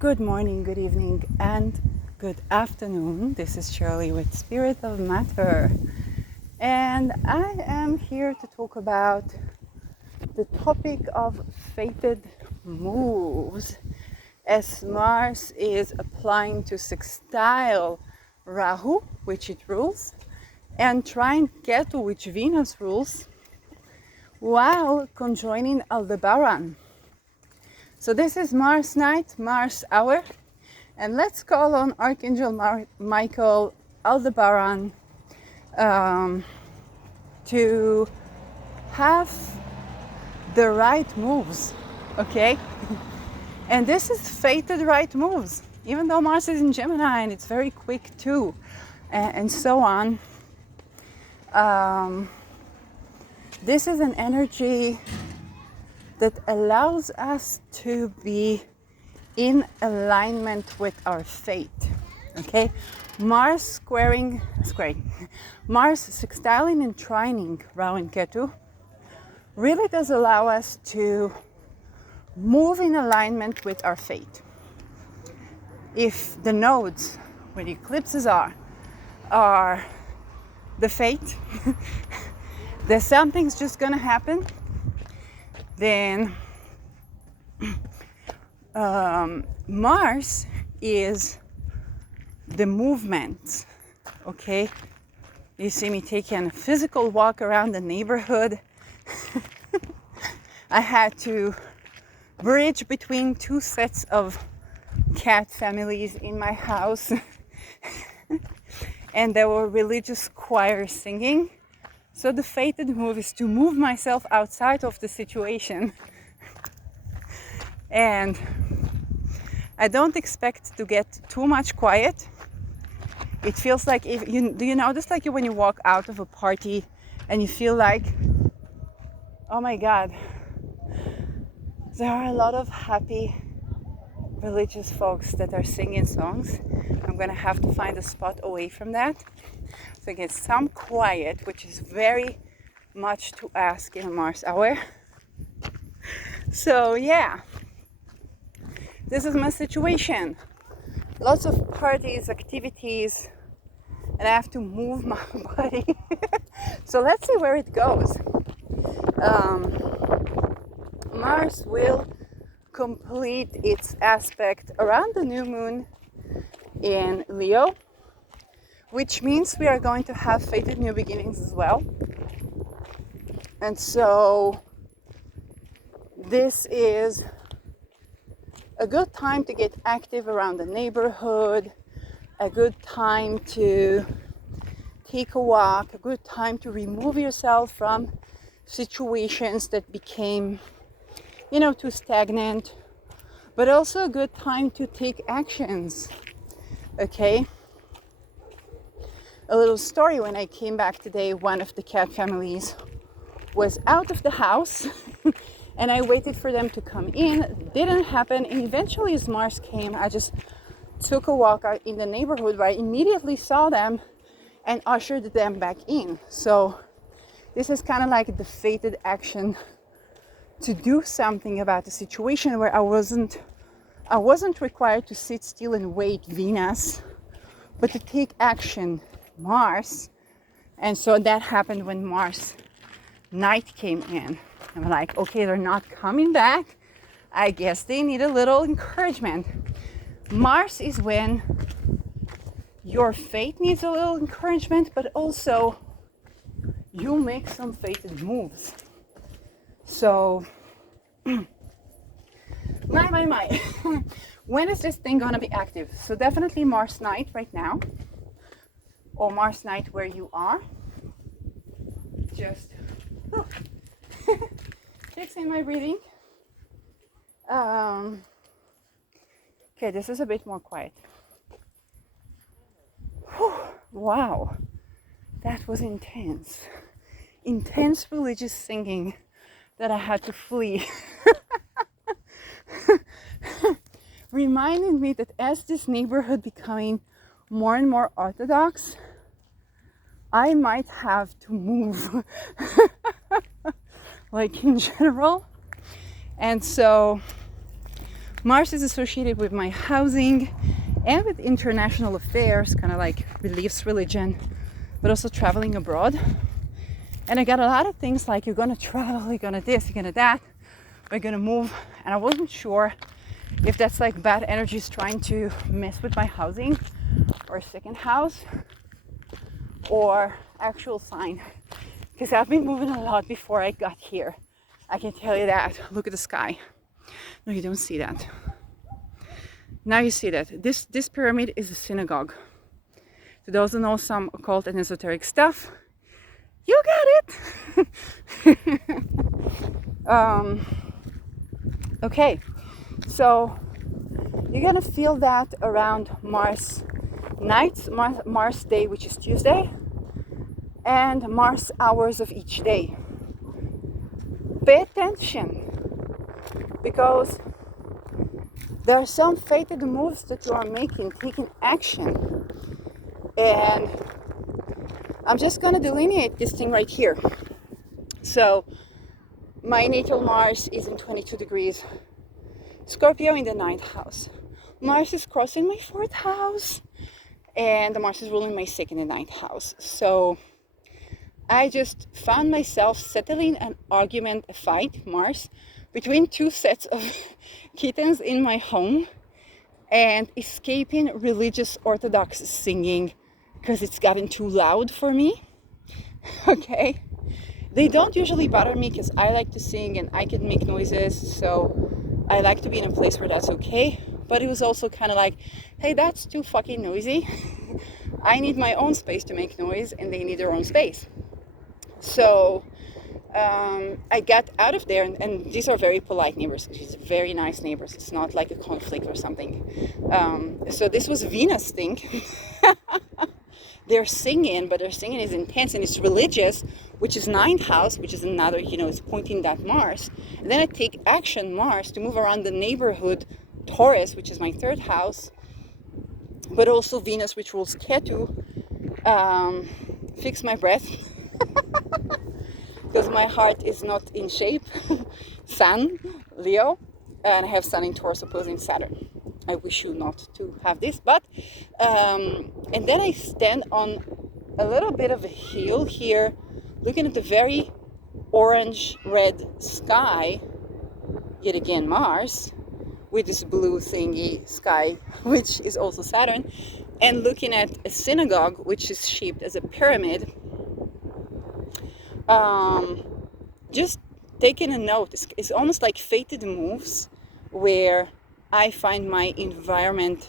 Good morning, good evening, and good afternoon. This is Shirley with Spirit of Matter, and I am here to talk about the topic of fated moves as Mars is applying to sextile Rahu, which it rules, and trine Ketu, which Venus rules, while conjoining Aldebaran. So this is Mars night, Mars hour, and let's call on Archangel Michael Aldebaran to have the right moves, okay? And this is fated right moves, even though Mars is in Gemini and it's very quick too, and so on. This is an energy that allows us to be in alignment with our fate, okay? Mars Mars sextiling and trining Rahu and Ketu really does allow us to move in alignment with our fate. If the nodes where the eclipses are the fate, there's something's just gonna happen, then Mars is the movement, okay? You see me taking a physical walk around the neighborhood. I had to bridge between two sets of cat families in my house. And there were religious choirs singing. So the fated move is to move myself outside of the situation. And I don't expect to get too much quiet. It feels like, do you notice like when you walk out of a party and you feel like, oh my God, there are a lot of happy religious folks that are singing songs. I'm gonna have to find a spot away from that. So get some quiet, which is very much to ask in a Mars hour. So yeah, this is my situation. Lots of parties, activities, and I have to move my body. So let's see where it goes. Mars will complete its aspect around the new moon in Leo, which means we are going to have fated new beginnings as well. And so this is a good time to get active around the neighborhood, a good time to take a walk, a good time to remove yourself from situations that became, too stagnant, but also a good time to take actions, okay? A little story: when I came back today, one of the cat families was out of the house and I waited for them to come in. It didn't happen, and eventually as Mars came, I just took a walk out in the neighborhood where I immediately saw them and ushered them back in. So this is kind of like the fated action to do something about the situation where I wasn't required to sit still and wait, Venus, but to take action, Mars. And so that happened when Mars night came in. I'm like, okay, they're not coming back. I guess they need a little encouragement. Mars is when your fate needs a little encouragement, but also you make some fated moves. So, my. When is this thing gonna be active? So definitely Mars night right now, or Mars night where you are. Just fixing my breathing. Okay, this is a bit more quiet. Whew, wow, that was intense. Intense religious singing that I had to flee. Reminding me that as this neighborhood becoming more and more orthodox, I might have to move. Like in general. And so Mars is associated with my housing and with international affairs, kind of like beliefs, religion, but also traveling abroad. And I got a lot of things like, you're gonna travel, you're gonna this, you're gonna that, we're gonna move. And I wasn't sure if that's like bad energies trying to mess with my housing or second house, or actual sign. Because I've been moving a lot before I got here. I can tell you that. Look at the sky. No, you don't see that. Now you see that. This pyramid is a synagogue. To those who know some occult and esoteric stuff, you got it. Okay, so you're gonna feel that around Mars nights, Mars day, which is Tuesday, and Mars hours of each day. Pay attention, because there are some fated moves that you are making, taking action. And I'm just gonna delineate this thing right here. So my natal Mars is in 22 degrees Scorpio in the 9th house. Mars is crossing my 4th house, and the Mars is ruling my 2nd and 9th house. So I just found myself settling an argument, a fight, Mars, between two sets of kittens in my home, and escaping religious Orthodox singing because it's gotten too loud for me. Okay? They don't usually bother me because I like to sing and I can make noises, so I like to be in a place where that's okay. But it was also kind of like, hey, that's too fucking noisy. I need my own space to make noise, and they need their own space. So I got out of there, and these are very polite neighbors. These are very nice neighbors. It's not like a conflict or something. So this was Venus thing. They're singing, but their singing is intense and it's religious, which is 9th house, which is another, it's pointing that Mars. And then I take action, Mars, to move around the neighborhood, Taurus, which is my 3rd house, but also Venus, which rules Ketu, fix my breath, because my heart is not in shape. Sun, Leo, and I have Sun in Taurus opposing Saturn. I wish you not to have this, but and then I stand on a little bit of a hill here, looking at the very orange-red sky, yet again Mars, with this blue thingy sky, which is also Saturn, and looking at a synagogue, which is shaped as a pyramid. Just taking a note. It's almost like fated moves, where I find my environment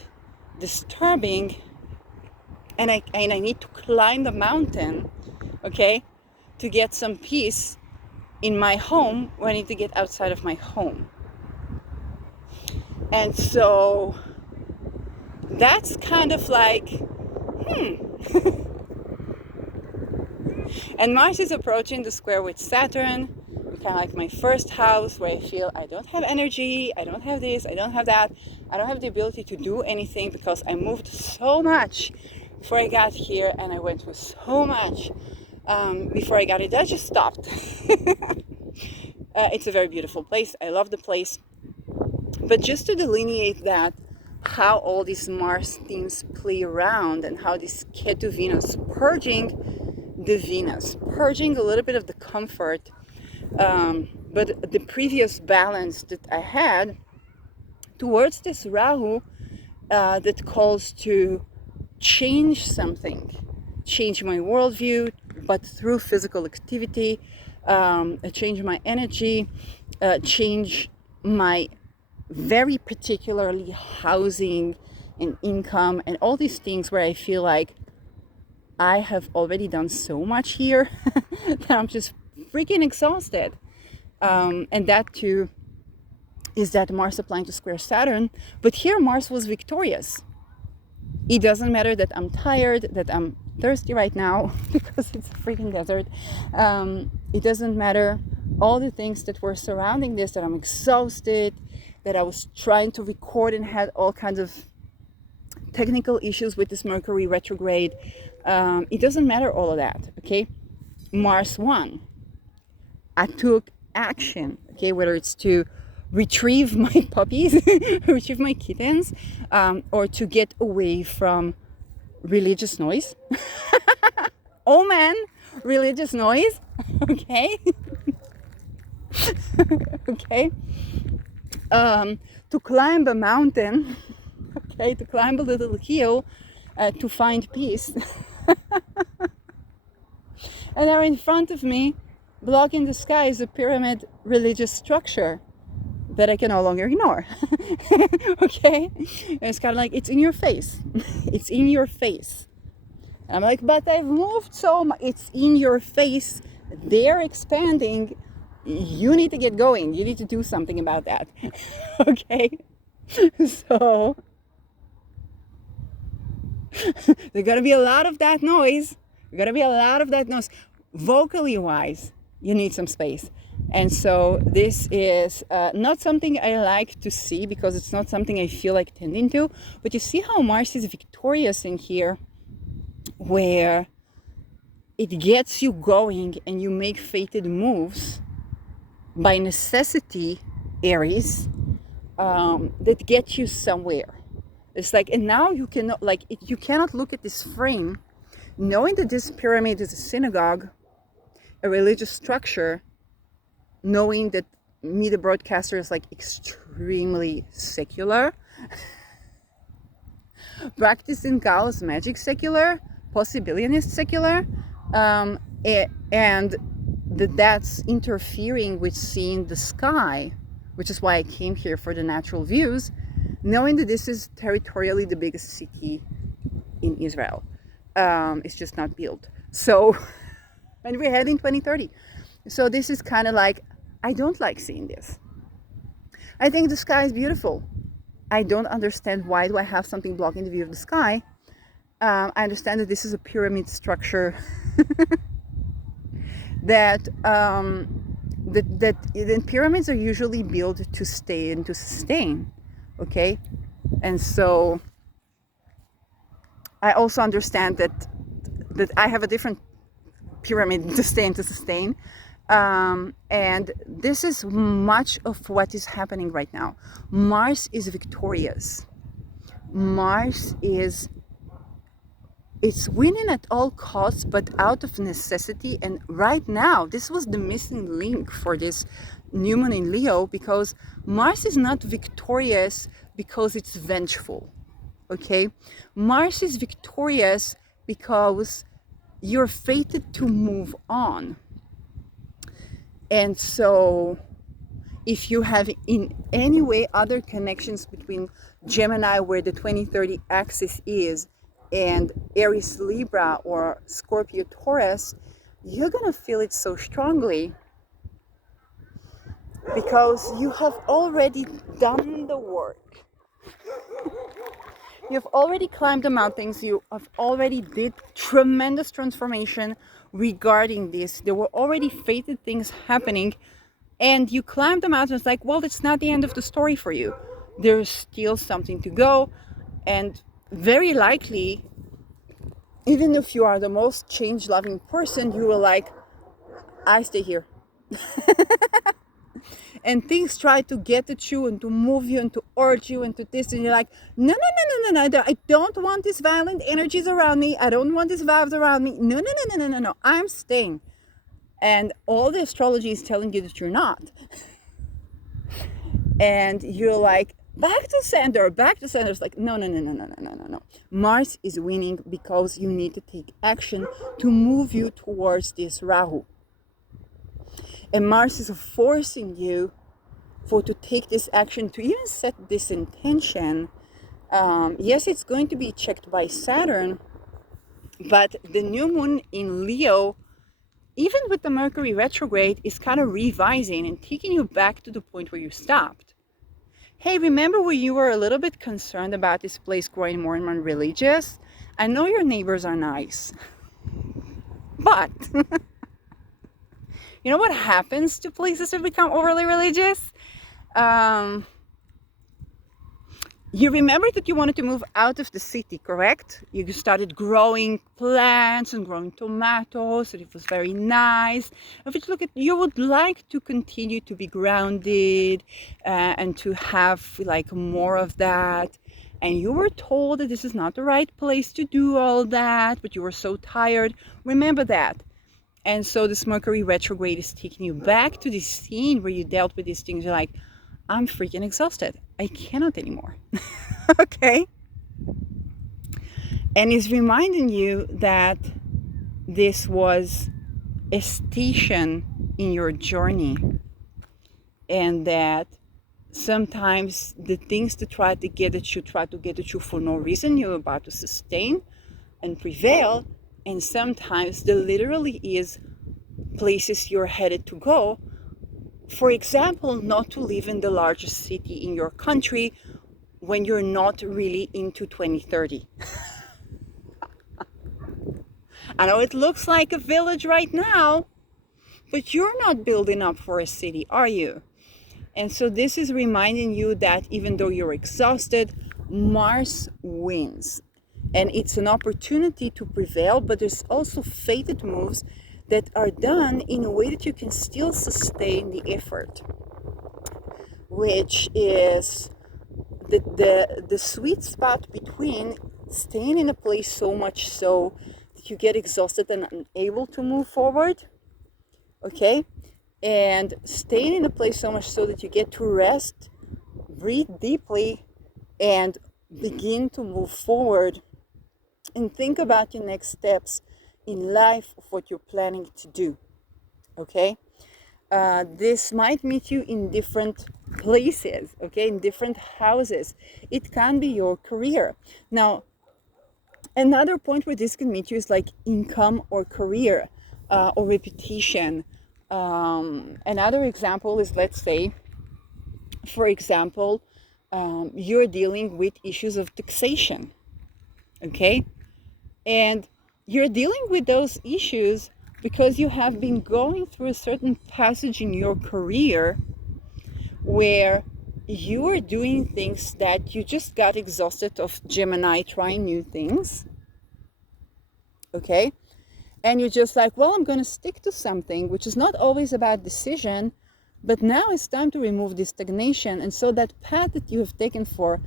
disturbing, and I need to climb the mountain, okay, to get some peace in my home when I need to get outside of my home. And so that's kind of like, And Mars is approaching the square with Saturn, kind of like my 1st house, where I feel I don't have energy, I don't have this, I don't have that, I don't have the ability to do anything because I moved so much before I got here, and I went through so much before I got it. I just stopped. It's a very beautiful place. I love the place. But just to delineate that, how all these Mars themes play around, and how this Ketu Venus purging the Venus, purging a little bit of the comfort, but the previous balance that I had towards this Rahu that calls to change something, change my worldview, but through physical activity, change my energy, change my very particularly housing and income and all these things, where I feel like I have already done so much here that I'm just freaking exhausted. And that too is that Mars applying to square Saturn. But here Mars was victorious. It doesn't matter that I'm tired, that I'm thirsty right now because it's a freaking desert. It doesn't matter all the things that were surrounding this, that I'm exhausted, that I was trying to record and had all kinds of technical issues with this Mercury retrograde. It doesn't matter all of that, okay? Mars won. I took action, okay? Whether it's to retrieve my puppies, retrieve my kittens, or to get away from religious noise. Oh man, religious noise. Okay. Okay. To climb a mountain. Okay, to climb a little hill to find peace. And there in front of me, blocking the sky, is a pyramid religious structure that I can no longer ignore. Okay? And it's kind of like, it's in your face. It's in your face. And I'm like, but I've moved so much. It's in your face. They're expanding. You need to get going. You need to do something about that. Okay? So there's gonna be a lot of that noise. There's gonna be a lot of that noise. Vocally wise, you need some space. And so this is not something I like to see, because it's not something I feel like tending to. But you see how Mars is victorious in here, where it gets you going and you make fated moves by necessity, Aries, that get you somewhere. It's like, and now you cannot, like, you cannot look at this frame knowing that this pyramid is a synagogue, a religious structure, knowing that me, the broadcaster, is like extremely secular, practicing Gauss magic secular, possibilionist secular, and that's interfering with seeing the sky, which is why I came here for the natural views, knowing that this is territorially the biggest city in Israel. It's just not built. So, and we're heading 2030. So this is kind of like, I don't like seeing this. I think the sky is beautiful. I don't understand, why do I have something blocking the view of the sky? I understand that this is a pyramid structure that pyramids are usually built to stay and to sustain. Okay, and so I also understand that I have a different pyramid to stay and to sustain. And this is much of what is happening right now. Mars is victorious. Mars is, it's winning at all costs, but out of necessity. And right now, this was the missing link for this new moon in Leo, because Mars is not victorious because it's vengeful. Okay? Mars is victorious because you're fated to move on. And so if you have in any way other connections between Gemini, where the 2030 axis is, and Aries Libra or Scorpio Taurus, you're gonna feel it so strongly, because you have already done the work. You've already climbed the mountains. You have already did tremendous transformation regarding this. There were already fated things happening, and you climbed the mountains. Like, well, it's not the end of the story for you. There's still something to go, and very likely, even if you are the most change-loving person, you will like, I stay here. And things try to get at you and to move you and to urge you into this, and you're like, no, I don't want these violent energies around me. I don't want these vibes around me. No, I'm staying. And all the astrology is telling you that you're not. And you're like, back to center. It's like, no. Mars is winning because you need to take action to move you towards this Rahu. And Mars is forcing you to take this action, to even set this intention. Yes, it's going to be checked by Saturn, but the new moon in Leo, even with the Mercury retrograde, is kind of revising and taking you back to the point where you stopped. Hey, remember when you were a little bit concerned about this place growing more and more religious? I know your neighbors are nice, but you know what happens to places that become overly religious? You remember that you wanted to move out of the city, correct? You started growing plants and growing tomatoes, and it was very nice. If you look at, you would like to continue to be grounded and to have like more of that. And you were told that this is not the right place to do all that, but you were so tired. Remember that. And so this Mercury retrograde is taking you back to this scene where you dealt with these things. You're like, I'm freaking exhausted. I cannot anymore. Okay? And it's reminding you that this was a station in your journey, and that sometimes the things to try to get at you for no reason, you're about to sustain and prevail, and sometimes there literally is places you're headed to go. For example, not to live in the largest city in your country when you're not really into 2030. I know it looks like a village right now, but you're not building up for a city, are you? And so this is reminding you that even though you're exhausted, Mars wins. And it's an opportunity to prevail, but there's also fated moves that are done in a way that you can still sustain the effort, which is the sweet spot between staying in a place so much so that you get exhausted and unable to move forward, okay, and staying in a place so much so that you get to rest, breathe deeply, and begin to move forward and think about your next steps in life of what you're planning to do, okay? This might meet you in different places, okay, in different houses. It can be your career. Now, another point where this can meet you is like income or career or reputation. Another example is, let's say, for example, you're dealing with issues of taxation, okay? And you're dealing with those issues because you have been going through a certain passage in your career where you are doing things that you just got exhausted of Gemini trying new things, okay? And you're just like, well, I'm going to stick to something, which is not always about decision, but now it's time to remove this stagnation. And so that path that you have taken for,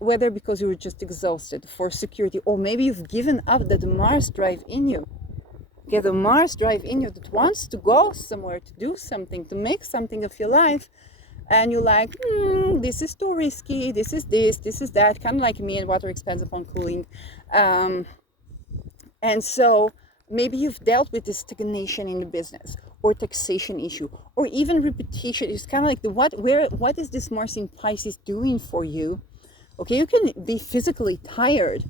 whether because you were just exhausted for security, or maybe you've given up that Mars drive in you, okay, the Mars drive in you that wants to go somewhere, to do something, to make something of your life, and you're like, this is too risky, this is that, kind of like me, and water expands upon cooling. And so maybe you've dealt with this stagnation in the business, or taxation issue, or even repetition. It's kind of like what is this Mars in Pisces doing for you? Okay, you can be physically tired,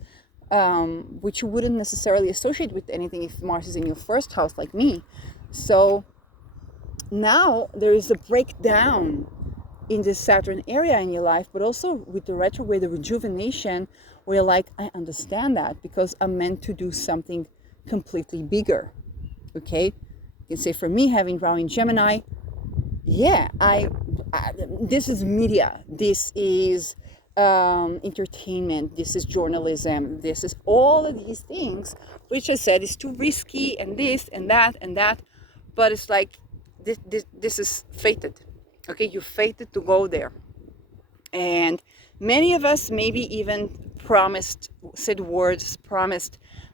which you wouldn't necessarily associate with anything if Mars is in your first house like me. So now there is a breakdown in the Saturn area in your life, but also with the retrograde, the rejuvenation, where you're like, I understand that because I'm meant to do something completely bigger. Okay, you can say for me, having Rahu in Gemini, yeah, this is media, this is entertainment, this is journalism, this is all of these things, which I said is too risky, and this and that and that, but it's like this is fated. Okay, you fated to go there. And many of us maybe even said words,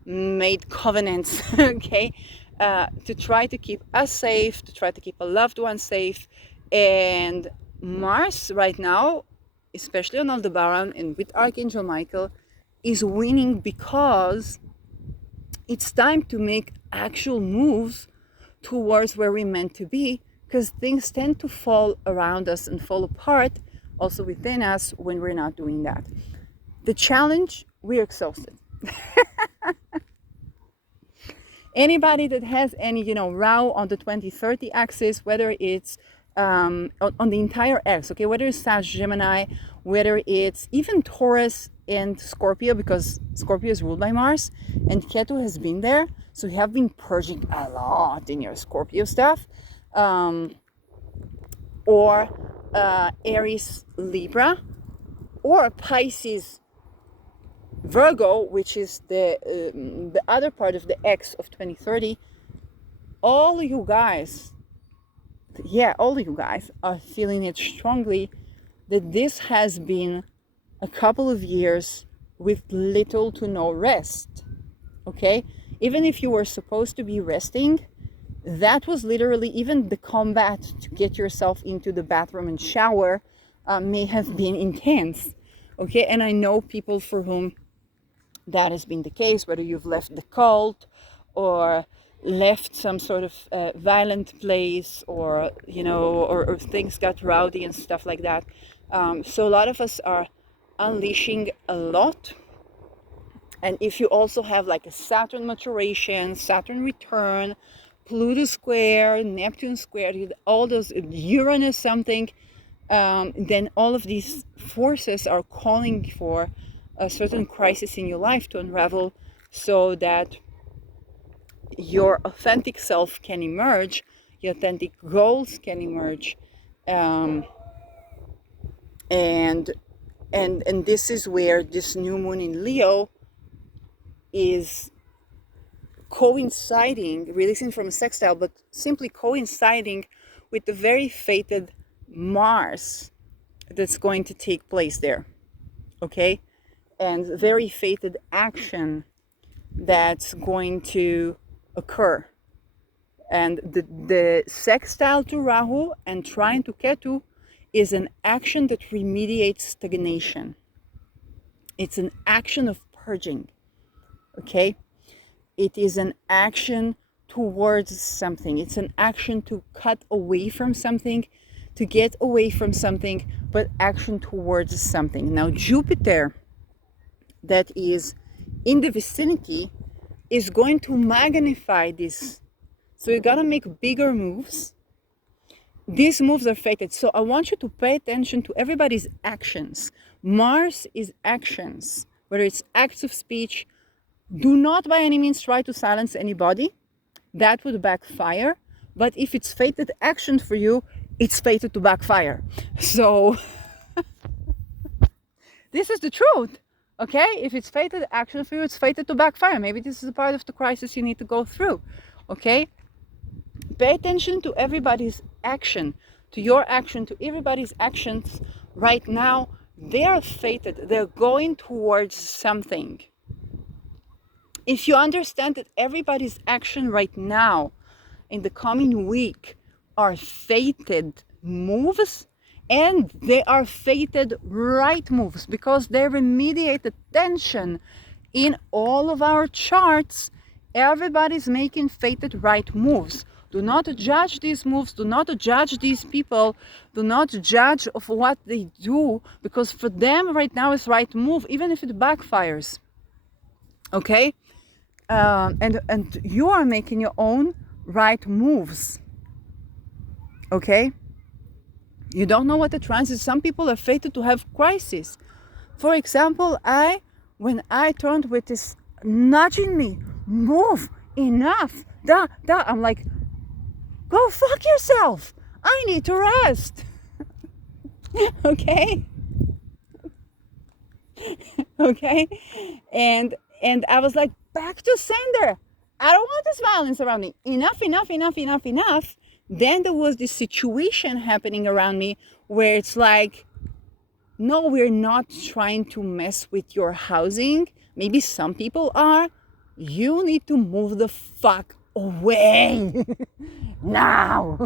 made covenants, okay, to try to keep us safe, to try to keep a loved one safe. And Mars right now, especially on Aldebaran and with Archangel Michael, is winning because it's time to make actual moves towards where we're meant to be, because things tend to fall around us and fall apart also within us when we're not doing that. The challenge, we're exhausted. Anybody that has any, Rahu on the 2030 axis, whether it's on the entire X, okay, whether it's Sag, Gemini, whether it's even Taurus and Scorpio, because Scorpio is ruled by Mars, and Ketu has been there, so you have been purging a lot in your Scorpio stuff, or Aries, Libra, or Pisces Virgo, which is the other part of the X of 2030, all you guys are feeling it strongly, that this has been a couple of years with little to no rest. Okay, even if you were supposed to be resting, that was literally, even the combat to get yourself into the bathroom and shower may have been intense. Okay, and I know people for whom that has been the case, whether you've left the cult or left some sort of violent place, or or things got rowdy and stuff like that. So a lot of us are unleashing a lot. And if you also have like a Saturn maturation, Saturn return, Pluto square, Neptune square, all those, Uranus something, then all of these forces are calling for a certain crisis in your life to unravel, so that your authentic self can emerge, your authentic goals can emerge, and this is where this new moon in Leo is coinciding, releasing from a sextile, but simply coinciding with the very fated Mars that's going to take place there. Okay, and very fated action that's going to occur. And the sextile to Rahu and trine to Ketu is an action that remediates stagnation. It's an action of purging. Okay, it is an action towards something. It's an action to cut away from something, to get away from something, but action towards something. Now Jupiter, that is in the vicinity, is going to magnify this. So you gotta make bigger moves. These moves are fated. So I want you to pay attention to everybody's actions. Mars is actions, whether it's acts of speech. Do not by any means try to silence anybody. That would backfire. But if it's fated action for you, it's fated to backfire. So this is the truth. Okay, if it's fated action for you, it's fated to backfire. Maybe this is a part of the crisis you need to go through. Okay, pay attention to everybody's action, to your action, to everybody's actions right now. They are fated. They're going towards something. If you understand that everybody's action right now in the coming week are fated moves, and they are fated right moves, because they remediate the tension in all of our charts. Everybody's making fated right moves. Do not judge these moves. Do not judge these people. Do not judge of what they do, because for them right now is right move, even if it backfires. Okay, and you are making your own right moves. Okay. You don't know what the transit. Some people are fated to have crisis. For example, when I turned with this nudging me, move, enough, I'm like, go fuck yourself. I need to rest. Okay? Okay? And I was like, back to sender. I don't want this violence around me. Enough, enough, enough, enough, enough. Then there was this situation happening around me where it's like, no, we're not trying to mess with your housing. Maybe some people are. You need to move the fuck away now.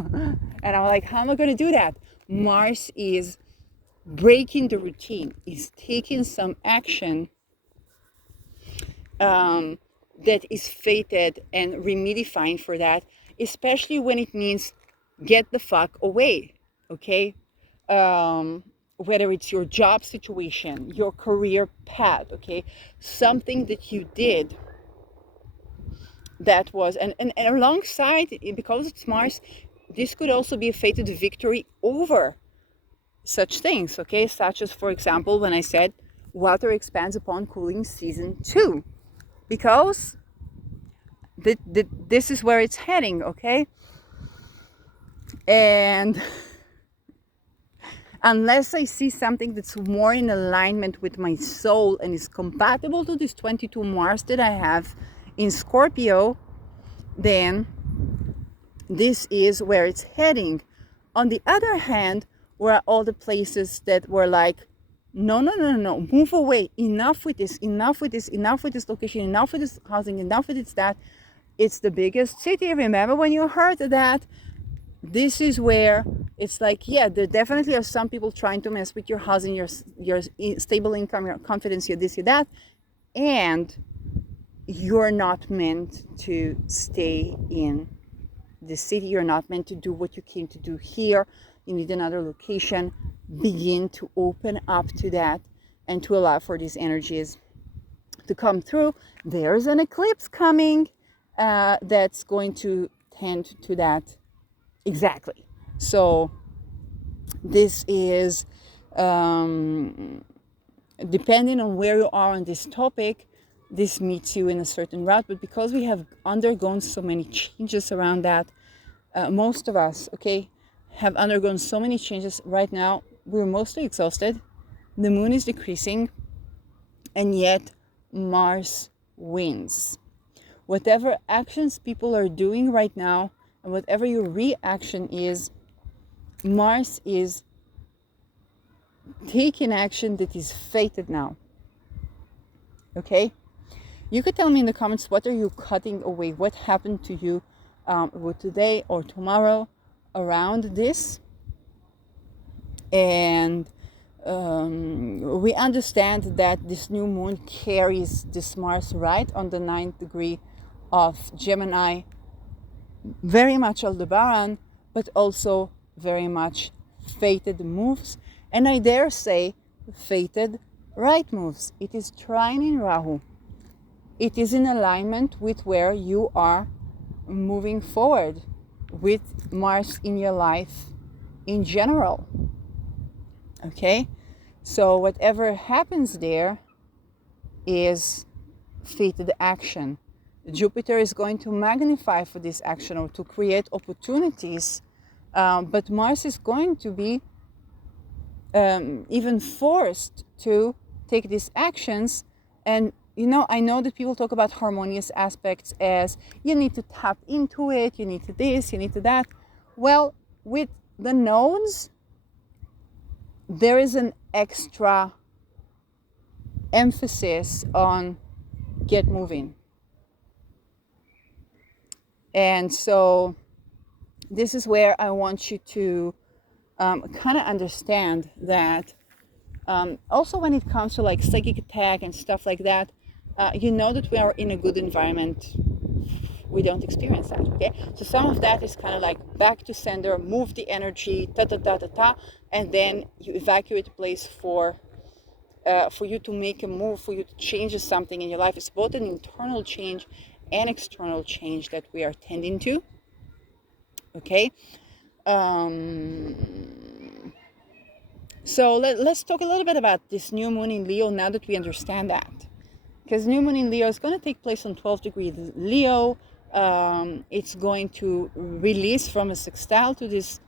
And I'm like, how am I going to do that? Mars is breaking the routine, is taking some action that is fated and remedifying for that, especially when it means get the fuck away. Okay, whether it's your job situation, your career path, okay, something that you did that was, and alongside, because it's Mars, this could also be a fated victory over such things, okay, such as, for example, when I said water expands upon cooling season 2, because this is where it's heading. Okay, and unless I see something that's more in alignment with my soul and is compatible to this 22 Mars that I have in Scorpio, then this is where it's heading. On the other hand, were all the places that were like, no, move away, enough with this, enough with this, enough with this location, enough with this housing, enough with this, that. It's the biggest city. Remember when you heard that? This is where it's like, yeah, there definitely are some people trying to mess with your housing, your stable income, your confidence, your this, your that, and you're not meant to stay in the city. You're not meant to do what you came to do here. You need another location. Begin to open up to that and to allow for these energies to come through. There's an eclipse coming that's going to tend to that exactly. So this is depending on where you are on this topic, this meets you in a certain route. But because we have undergone so many changes around that, most of us, okay, have undergone so many changes right now. We're mostly exhausted. The moon is decreasing, and yet Mars wins. Whatever actions people are doing right now, and whatever your reaction is, Mars is taking action that is fated now. Okay? You could tell me in the comments, what are you cutting away? What happened to you today or tomorrow around this? And we understand that this new moon carries this Mars right on the 9th degree of Gemini, very much Aldebaran, but also very much fated moves, and I dare say fated right moves. It is trining Rahu. It is in alignment with where you are moving forward with Mars in your life in general. Okay, so whatever happens there is fated action. Jupiter is going to magnify for this action or to create opportunities, but Mars is going to be even forced to take these actions. And you know, I know that people talk about harmonious aspects as you need to tap into it, you need to this, you need to that. Well, with the nodes, there is an extra emphasis on get moving. And so this is where I want you to kind of understand that also when it comes to like psychic attack and stuff like that, you know that we are in a good environment. We don't experience that, okay? So some of that is kind of like back to sender, move the energy, and then you evacuate the place for you to make a move, for you to change something in your life. It's both an internal change and external change that we are tending to, okay? So let's talk a little bit about this new moon in Leo now that we understand that. Because new moon in Leo is going to take place on 12 degrees Leo. It's going to release from a sextile to this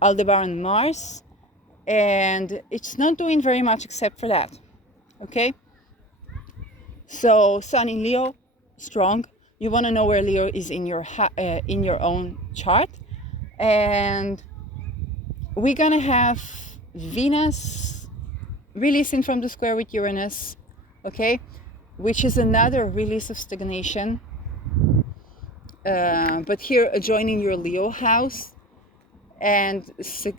Aldebaran Mars. And it's not doing very much except for that. Okay? So Sun in Leo, strong. You want to know where Leo is in your own chart. And we're going to have Venus releasing from the square with Uranus, okay, which is another release of stagnation, but here joining your Leo house, and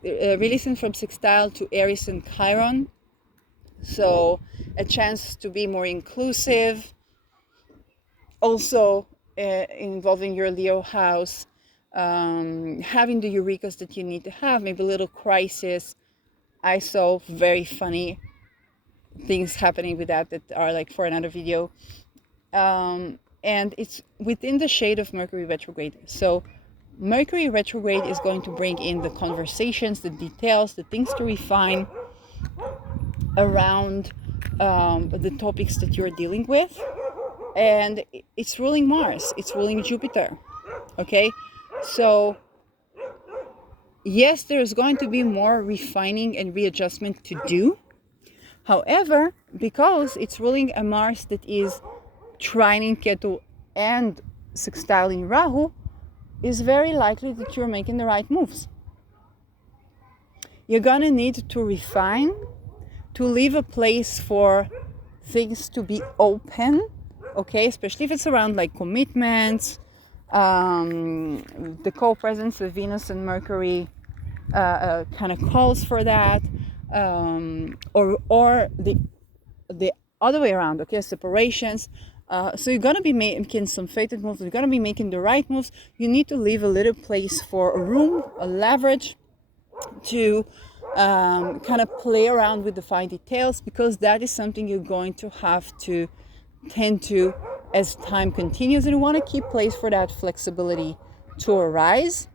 releasing from sextile to Aries and Chiron, so a chance to be more inclusive, also involving your Leo house, having the eurekas that you need to have, maybe a little crisis. I saw very funny things happening with that are like for another video. And it's within the shade of Mercury retrograde. So Mercury retrograde is going to bring in the conversations, the details, the things to refine around the topics that you're dealing with. And it's ruling Mars, it's ruling Jupiter. Okay, so Yes, there's going to be more refining and readjustment to do. However, because it's ruling a Mars that is trining Ketu and sextiling Rahu, is very likely that you're making the right moves. You're gonna need to refine, to leave a place for things to be open, okay, especially if it's around like commitments, the co-presence of Venus and Mercury kind of calls for that, or the other way around, okay, separations. So you're gonna be making some fated moves. You're gonna be making the right moves. You need to leave a little place for a room, a leverage to kind of play around with the fine details, because that is something you're going to have to tend to as time continues, and you want to keep place for that flexibility to arise.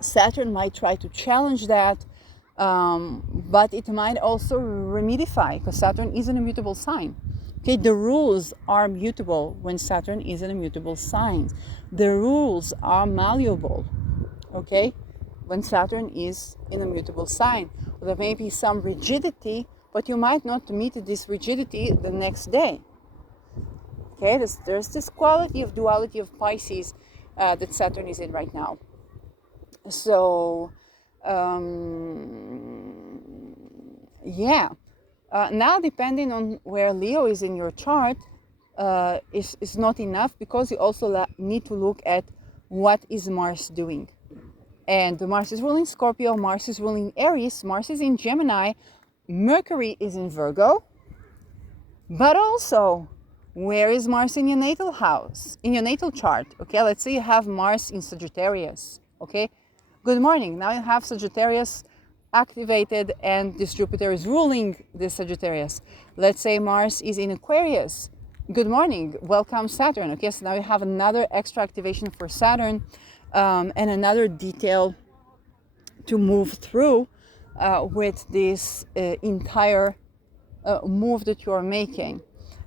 Saturn might try to challenge that, but it might also remedify, because Saturn is an immutable sign. Okay, the rules are mutable when Saturn is an immutable sign. The rules are malleable, okay, when Saturn is in a mutable sign. There may be some rigidity, but you might not meet this rigidity the next day. Okay, there's this quality of duality of Pisces that Saturn is in right now. So, yeah. Now, depending on where Leo is in your chart, is not enough, because you also need to look at what is Mars doing. And Mars is ruling Scorpio, Mars is ruling Aries, Mars is in Gemini, Mercury is in Virgo. But also, where is Mars in your natal house, in your natal chart? Okay, let's say you have Mars in Sagittarius. Okay, good morning. Now you have Sagittarius activated, and this Jupiter is ruling this Sagittarius. Let's say Mars is in Aquarius. Good morning. Welcome Saturn. Okay, so now you have another extra activation for Saturn, and another detail to move through with this entire move that you are making.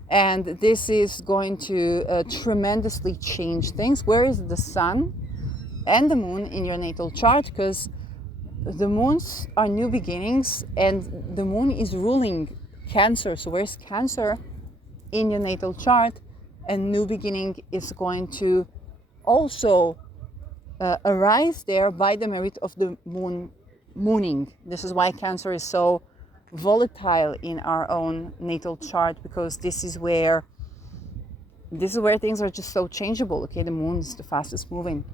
And this is going to tremendously change things. Where is the sun and the moon in your natal chart? Because the moons are new beginnings, and the moon is ruling Cancer. So where's Cancer in your natal chart? And new beginning is going to also arise there by the merit of the mooning. This is why Cancer is so volatile in our own natal chart, because this is where things are just so changeable. Okay, the moon is the fastest moving.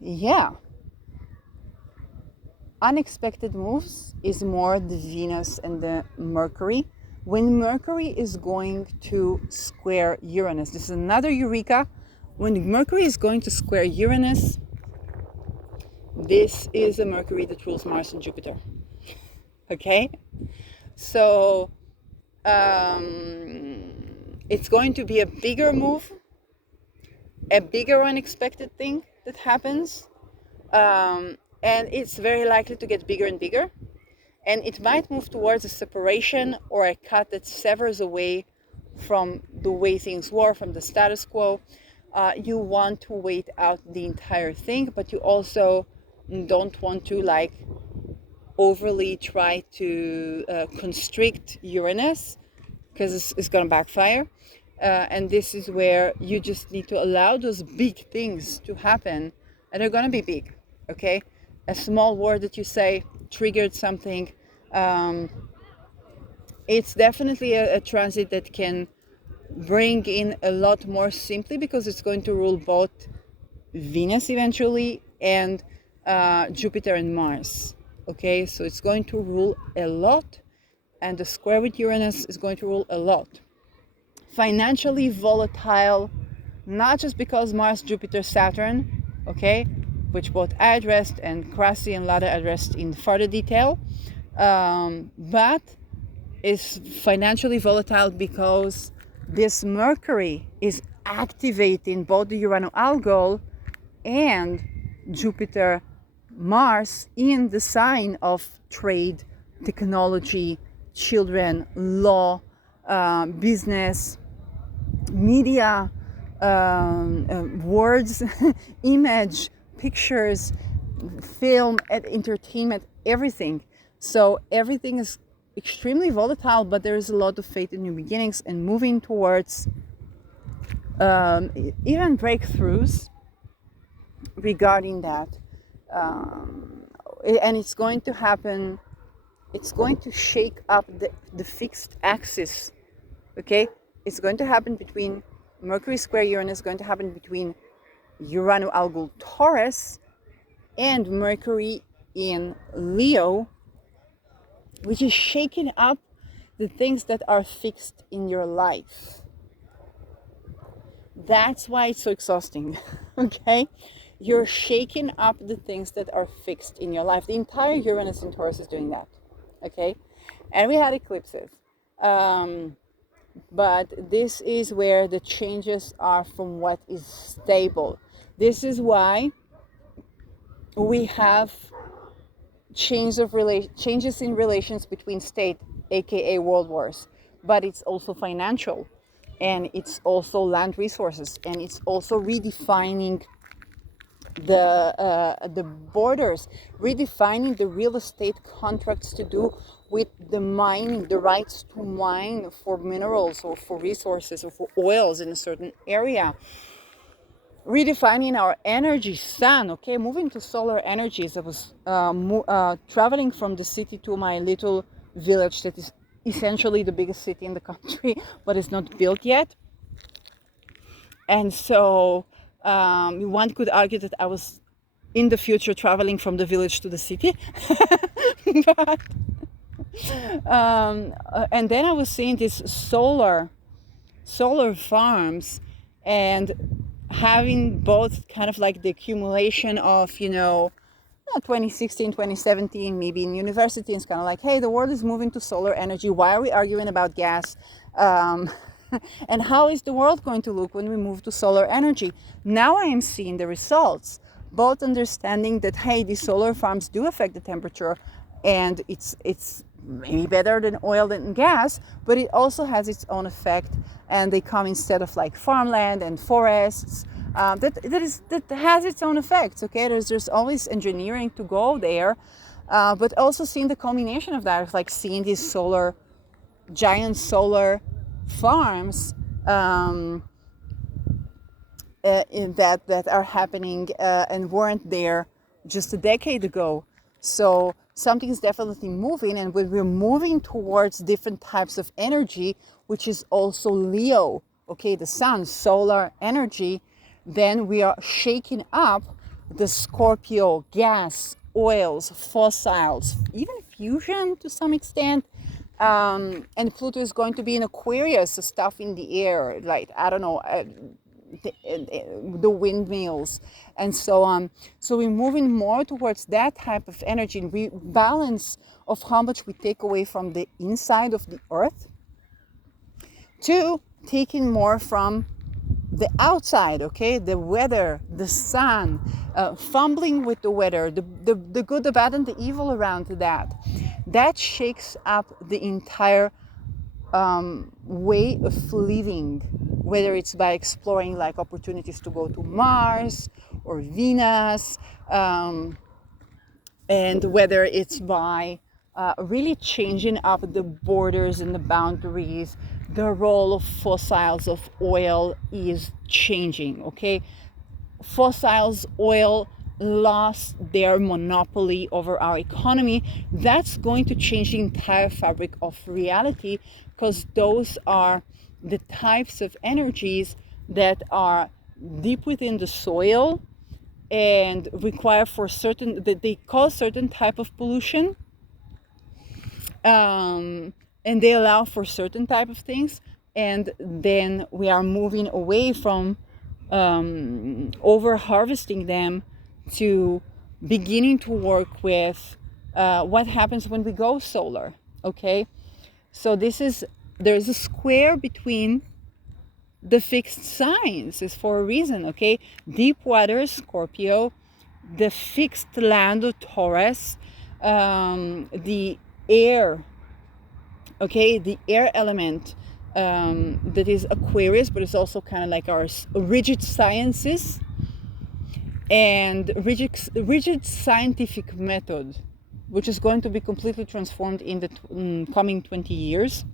Yeah, unexpected moves is more the Venus and the Mercury. When Mercury is going to square Uranus, this is another Eureka. When Mercury is going to square Uranus, this is a Mercury that rules Mars and Jupiter. Okay, so it's going to be a bigger move, a bigger unexpected thing that happens, and it's very likely to get bigger and bigger, and it might move towards a separation or a cut that severs away from the way things were, from the status quo. You want to wait out the entire thing, but you also don't want to overly try to constrict Uranus, because it's going to backfire. And this is where you just need to allow those big things to happen, and they're going to be big. Okay, a small word that you say triggered something. It's definitely a transit that can bring in a lot more simply, because it's going to rule both Venus eventually and Jupiter and Mars. Okay, so it's going to rule a lot, and the square with Uranus is going to rule a lot. Financially volatile, not just because Mars, Jupiter, Saturn, okay, which both I addressed and Krasi and Lada addressed in further detail, but is financially volatile because this Mercury is activating both the Urano-Algol and Jupiter, Mars in the sign of trade, technology, children, law, business, media, words, image, pictures, film, entertainment, everything. So everything is extremely volatile, but there is a lot of faith in new beginnings and moving towards even breakthroughs regarding that. And it's going to happen, it's going to shake up the fixed axis, okay? It's going to happen between Mercury square Uranus, going to happen between Urano Algol Taurus and Mercury in Leo, which is shaking up the things that are fixed in your life. That's why it's so exhausting, okay? You're shaking up the things that are fixed in your life. The entire Uranus in Taurus is doing that, okay? And we had eclipses. But this is where the changes are from what is stable. This is why we have changes in relations between state, aka world wars. But it's also financial, and it's also land resources, and it's also redefining the borders, redefining the real estate contracts to do with the mining, the rights to mine for minerals or for resources or for oils in a certain area. Redefining our energy, sun, okay, moving to solar energies. I was traveling from the city to my little village that is essentially the biggest city in the country, but it's not built yet. And so one could argue that I was in the future traveling from the village to the city. But, and then I was seeing these solar farms and having both kind of like the accumulation of, 2016, 2017, maybe in university, it's kind of like, hey, the world is moving to solar energy. Why are we arguing about gas? And how is the world going to look when we move to solar energy? Now I am seeing the results, both understanding that, hey, these solar farms do affect the temperature, and it's maybe better than oil and gas, but it also has its own effect, and they come instead of like farmland and forests. That has its own effects, okay? There's always engineering to go there, but also seeing the culmination of that, like seeing these giant solar farms that are happening and weren't there just a decade ago. So something is definitely moving, and when we're moving towards different types of energy, which is also Leo, okay, the sun, solar energy, then we are shaking up the Scorpio, gas, oils, fossils, even fusion to some extent. And Pluto is going to be in Aquarius, so stuff in the air, like, I don't know, the windmills and so on. So we're moving more towards that type of energy and rebalance of how much we take away from the inside of the earth to taking more from the outside, okay? The weather, the sun, fumbling with the weather, the good, the bad, and the evil around that. That shakes up the entire way of living, whether it's by exploring like opportunities to go to Mars or Venus, and whether it's by really changing up the borders and the boundaries. The role of fossils, of oil, is changing, okay? Fossils, oil lost their monopoly over our economy. That's going to change the entire fabric of reality, because those are the types of energies that are deep within the soil and require for certain, that they cause certain type of pollution, and they allow for certain type of things. And then we are moving away from over harvesting them to beginning to work with what happens when we go solar, okay? So there's a square between the fixed signs, is for a reason, okay? Deep water, Scorpio, the fixed land of Taurus, the air, okay, the air element, that is Aquarius, but it's also kind of like our rigid sciences and rigid scientific method, which is going to be completely transformed in the coming 20 years.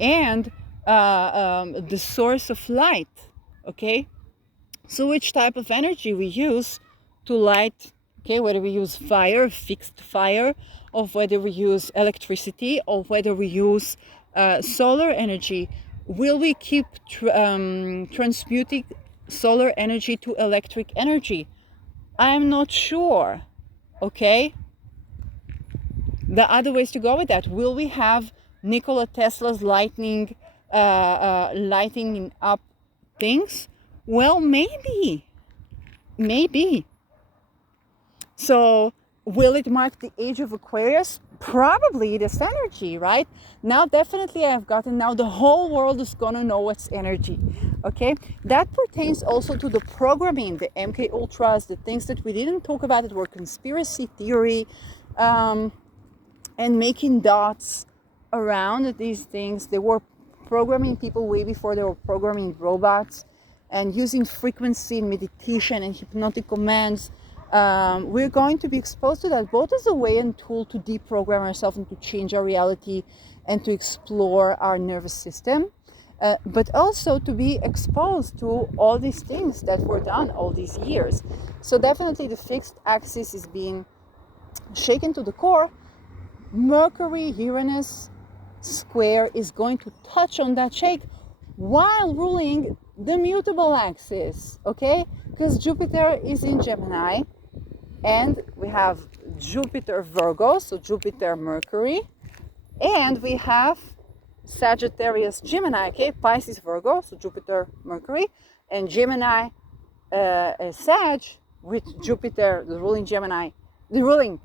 And the source of light, okay? So which type of energy we use to light, okay, whether we use fire, fixed fire, or whether we use electricity, or whether we use solar energy. Will we keep transmuting solar energy to electric energy? I'm not sure, okay? The other ways to go with that, will we have Nikola Tesla's lighting up things? Well, maybe. So will it mark the age of Aquarius? Probably this energy, right? Now definitely I've gotten, now the whole world is gonna know what's energy, okay? That pertains also to the programming, the MK Ultras, the things that we didn't talk about that were conspiracy theory, and making dots around these things. They were programming people way before they were programming robots, and using frequency and meditation and hypnotic commands. We're going to be exposed to that both as a way and tool to deprogram ourselves and to change our reality and to explore our nervous system, but also to be exposed to all these things that were done all these years. So definitely the fixed axis is being shaken to the core. Mercury-Uranus square is going to touch on that shake while ruling the mutable axis, okay? Because Jupiter is in Gemini, and we have Jupiter Virgo, so Jupiter Mercury, and we have Sagittarius Gemini, okay? Pisces Virgo, so Jupiter Mercury, and Gemini Sag with Jupiter, the ruling Gemini, the ruling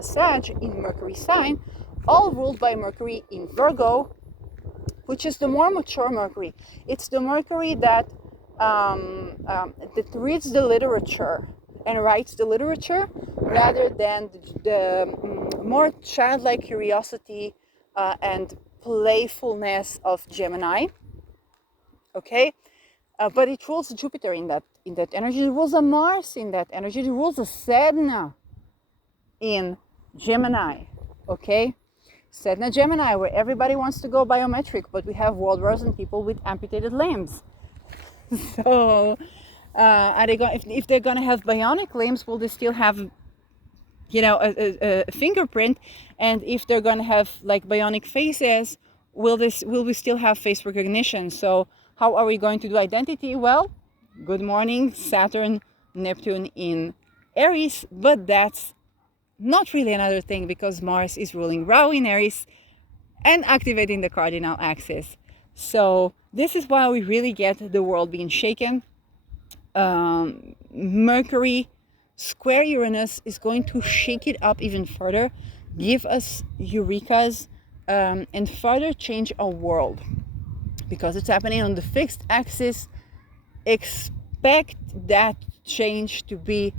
Sag in Mercury sign, all ruled by Mercury in Virgo, which is the more mature Mercury. It's the Mercury that reads the literature and writes the literature, rather than the more childlike curiosity and playfulness of Gemini. Okay, but it rules Jupiter in that energy. It rules a Mars in that energy. It rules a Sedna in Gemini. Okay. Sedna Gemini, where everybody wants to go biometric, but we have world wars and people with amputated limbs. So, are they if they're going to have bionic limbs, will they still have, a fingerprint? And if they're going to have like bionic faces, will we still have face recognition? So, how are we going to do identity? Well, good morning, Saturn, Neptune in Aries, but that's not really another thing, because Mars is ruling Rahu in Aries and activating the cardinal axis. So this is why we really get the world being shaken. Mercury square Uranus is going to shake it up even further, give us eurekas, and further change our world. Because it's happening on the fixed axis, expect that change to be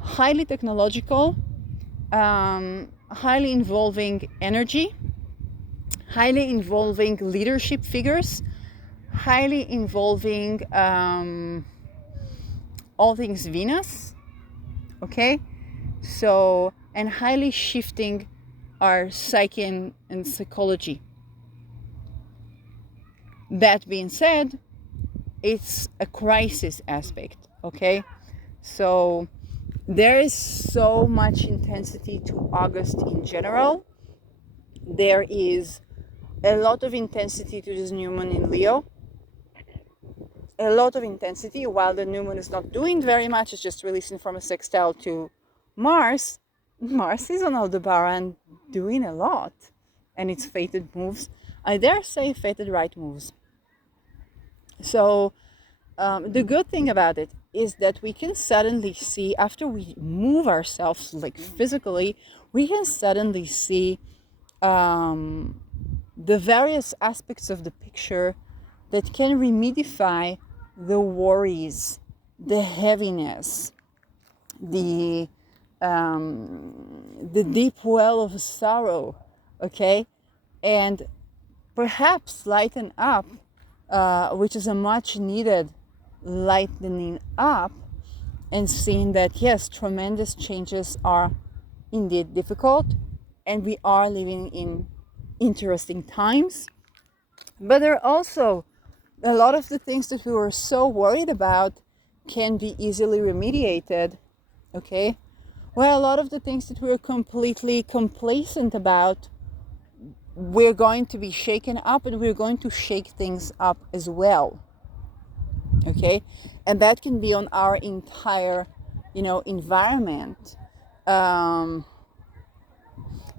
highly technological, highly involving energy, highly involving leadership figures, highly involving all things Venus, okay? So, and highly shifting our psyche and psychology. That being said, it's a crisis aspect, okay? So there is so much intensity to August in general. There is a lot of intensity to this new moon in Leo. A lot of intensity, while the new moon is not doing very much, it's just releasing from a sextile to Mars. Mars is on Aldebaran doing a lot, and it's fated moves. I dare say fated right moves. So the good thing about it is that we can suddenly see, after we move ourselves like physically, we can suddenly see the various aspects of the picture that can remedify the worries, the heaviness, the deep well of sorrow, okay? And perhaps lighten up, which is a much needed lightening up, and seeing that yes, tremendous changes are indeed difficult, and we are living in interesting times. But there are also a lot of the things that we were so worried about can be easily remediated. Okay, well, a lot of the things that we were completely complacent about, we're going to be shaken up, and we're going to shake things up as well. Okay, and that can be on our entire, environment,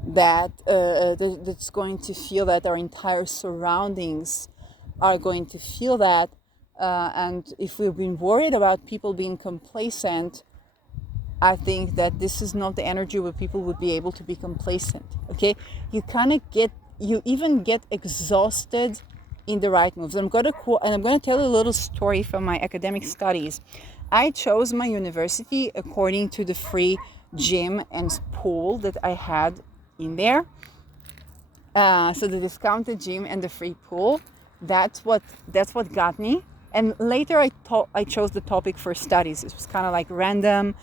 that's going to feel that. Our entire surroundings are going to feel that, and if we've been worried about people being complacent, I think that this is not the energy where people would be able to be complacent. Okay, you even get exhausted in the right moves. I'm going to tell you a little story from my academic studies. I chose my university according to the free gym and pool that I had in there. So the discounted gym and the free pool, that's what got me. And later I chose the topic for studies. It was kind of like random.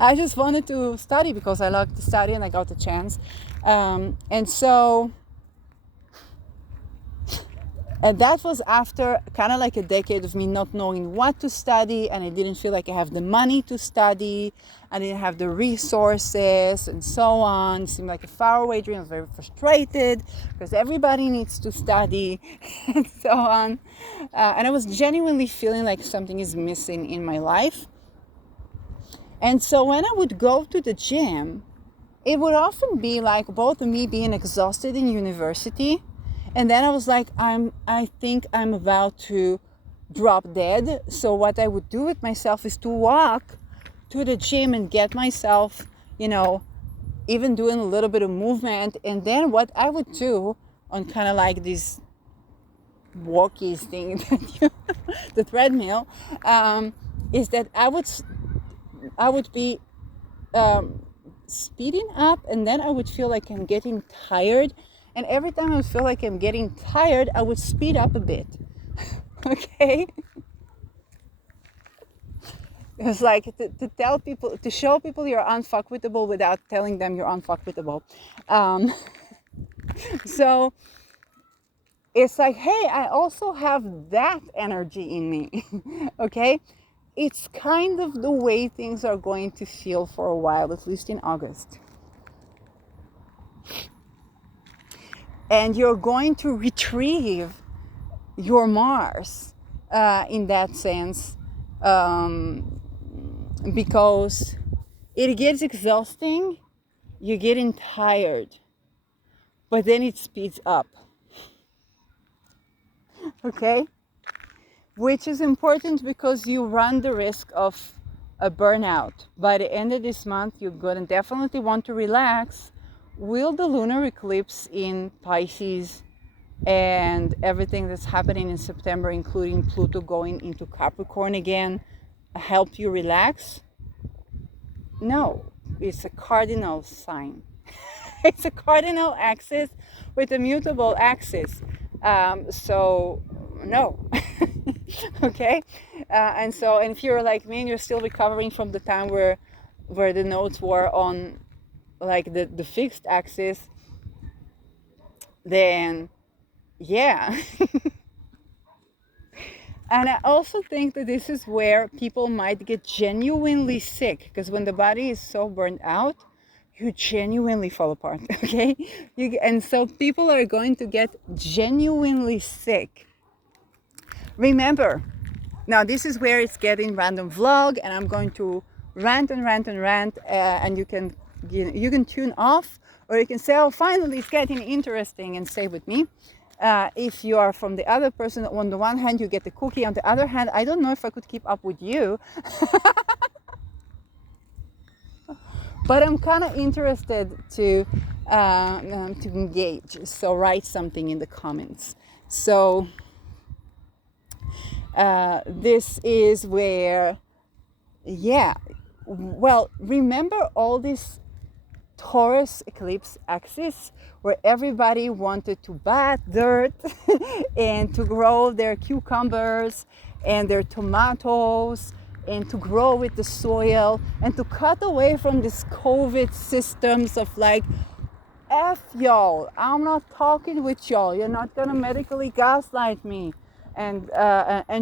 I just wanted to study because I liked to study and I got the chance. And that was after kind of like a decade of me not knowing what to study, and I didn't feel like I have the money to study. I didn't have the resources and so on. It seemed like a faraway dream. I was very frustrated because everybody needs to study and so on. And I was genuinely feeling like something is missing in my life. And so when I would go to the gym, it would often be like both me being exhausted in university, and then I was like, I think I'm about to drop dead. So what I would do with myself is to walk to the gym and get myself, even doing a little bit of movement. And then what I would do on kind of like this walkies thing, the treadmill, is that I would be speeding up, and then I would feel like I'm getting tired. And every time I would feel like I'm getting tired, I would speed up a bit. Okay? It's like to tell people, to show people you're unfuckwittable without telling them you're unfuckwittable. So it's like, hey, I also have that energy in me. Okay? It's kind of the way things are going to feel for a while, at least in August. And you're going to retrieve your Mars in that sense, because it gets exhausting, you're getting tired, but then it speeds up. Okay? Which is important because you run the risk of a burnout. By the end of this month, you're going to definitely want to relax. Will the lunar eclipse in Pisces and everything that's happening in September, including Pluto going into Capricorn again, help you relax? No, it's a cardinal sign. It's a cardinal axis with a mutable axis. So no. Okay? And if you're like me and you're still recovering from the time where the nodes were on like the fixed axis, then yeah. And I also think that this is where people might get genuinely sick, because when the body is so burned out, you genuinely fall apart. Okay? And so people are going to get genuinely sick. Remember, now this is where it's getting random vlog, and I'm going to rant and rant and rant, and you can tune off, or you can say, oh, finally it's getting interesting, and stay with me. If you are from the other person, on the one hand you get the cookie, on the other hand, I don't know if I could keep up with you. But I'm kind of interested to engage, so write something in the comments. So this is where, yeah, well, remember all these Horus eclipse axis, where everybody wanted to bat dirt and to grow their cucumbers and their tomatoes and to grow with the soil and to cut away from this COVID systems of like, F y'all, I'm not talking with y'all. You're not gonna medically gaslight me and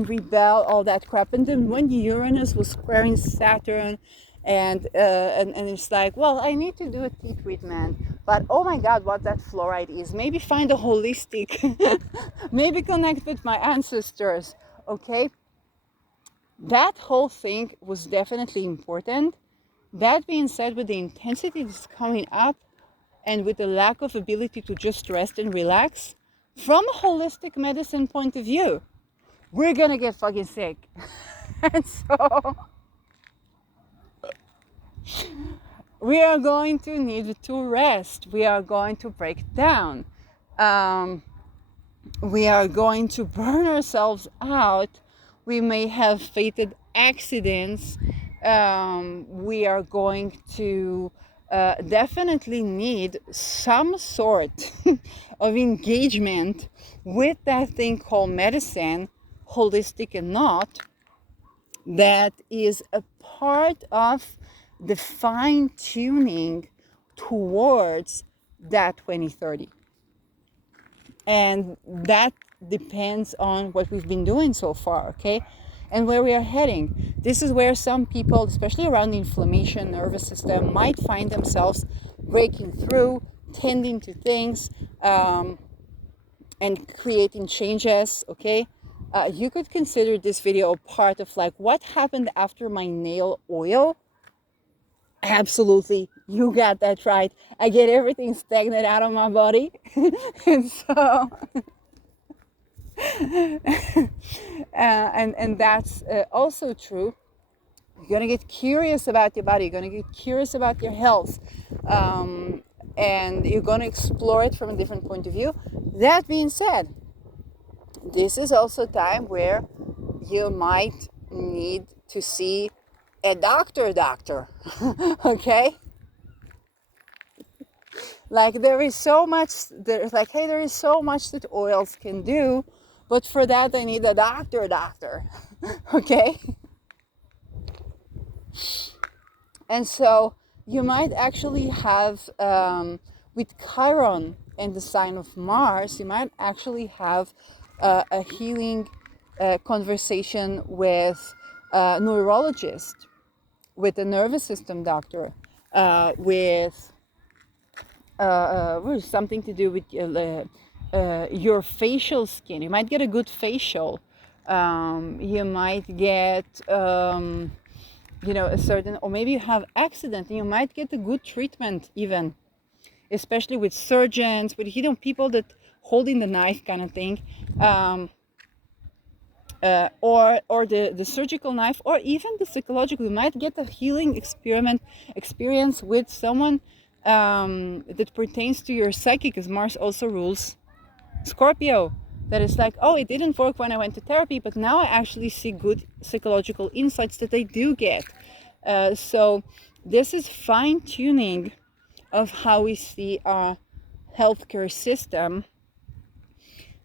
rebel, all that crap. And then when Uranus was squaring Saturn, and it's like, well, I need to do a tea treatment, but oh my God, what that fluoride is. Maybe find a holistic, maybe connect with my ancestors. Okay, that whole thing was definitely important. That being said, with the intensity that's coming up, and with the lack of ability to just rest and relax, from a holistic medicine point of view, we're gonna get fucking sick. And so we are going to need to rest. We are going to break down. We are going to burn ourselves out. We may have fated accidents. We are going to definitely need some sort of engagement with that thing called medicine, holistic and not, that is a part of the fine-tuning towards that 2030. And that depends on what we've been doing so far, okay? And where we are heading. This is where some people, especially around the inflammation, nervous system, might find themselves breaking through, tending to things, and creating changes, okay? You could consider this video a part of like what happened after my nail oil. Absolutely, you got that right. I get everything stagnant out of my body. And so and that's also true. You're gonna get curious about your body, you're gonna get curious about your health, and you're gonna explore it from a different point of view. That being said, this is also a time where you might need to see a doctor, okay? Like there is so much, there's like, hey, there is so much that oils can do, but for that I need a doctor, okay? And so you might actually have, with Chiron and the sign of Mars, you might actually have a healing conversation with a neurologist, with a nervous system doctor, with something to do with your facial skin. You might get a good facial. You might get, a certain, or maybe you have accident and you might get a good treatment even, especially with surgeons, with people that holding the knife kind of thing. Or the surgical knife, or even the psychological. You might get a healing experience with someone that pertains to your psyche, because Mars also rules Scorpio. That is like, oh, it didn't work when I went to therapy, but now I actually see good psychological insights that I do get. So this is fine-tuning of how we see our healthcare system.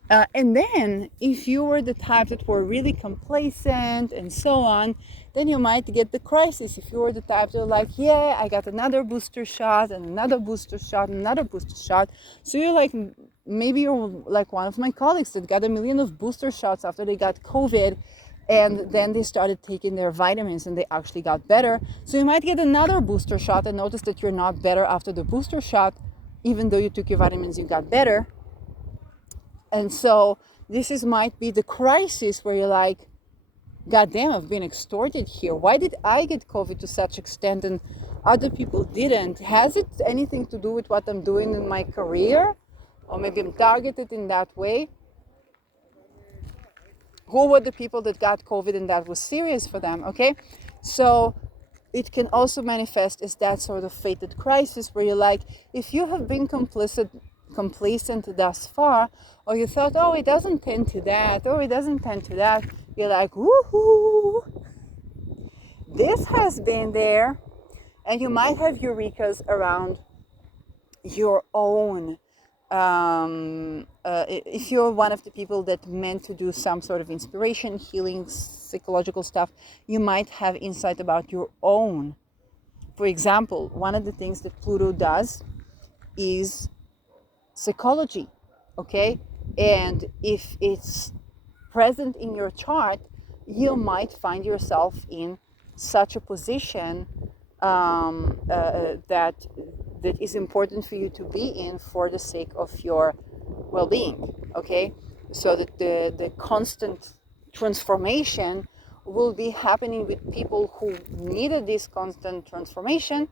And then if you were the type that were really complacent and so on, then you might get the crisis. If you were the type that were like, yeah, I got another booster shot and another booster shot and another booster shot. So you're like, maybe you're like one of my colleagues that got 1 million of booster shots after they got COVID, and then they started taking their vitamins and they actually got better. So you might get another booster shot and notice that you're not better after the booster shot, even though you took your vitamins, you got better. And so this might be the crisis where you're like, God damn, I've been extorted here. Why did I get COVID to such extent and other people didn't? Has it anything to do with what I'm doing in my career? Or maybe I'm targeted in that way? Who were the people that got COVID and that was serious for them, okay? So it can also manifest as that sort of fated crisis where you're like, if you have been complacent thus far, or you thought, oh, it doesn't tend to that, oh, it doesn't tend to that, you're like, woohoo, this has been there. And you might have eurekas around your own, if you're one of the people that meant to do some sort of inspiration, healing, psychological stuff, you might have insight about your own. For example, one of the things that Pluto does is psychology, okay? And if it's present in your chart, you might find yourself in such a position that is important for you to be in for the sake of your well-being, okay? So that the constant transformation will be happening with people who needed this constant transformation,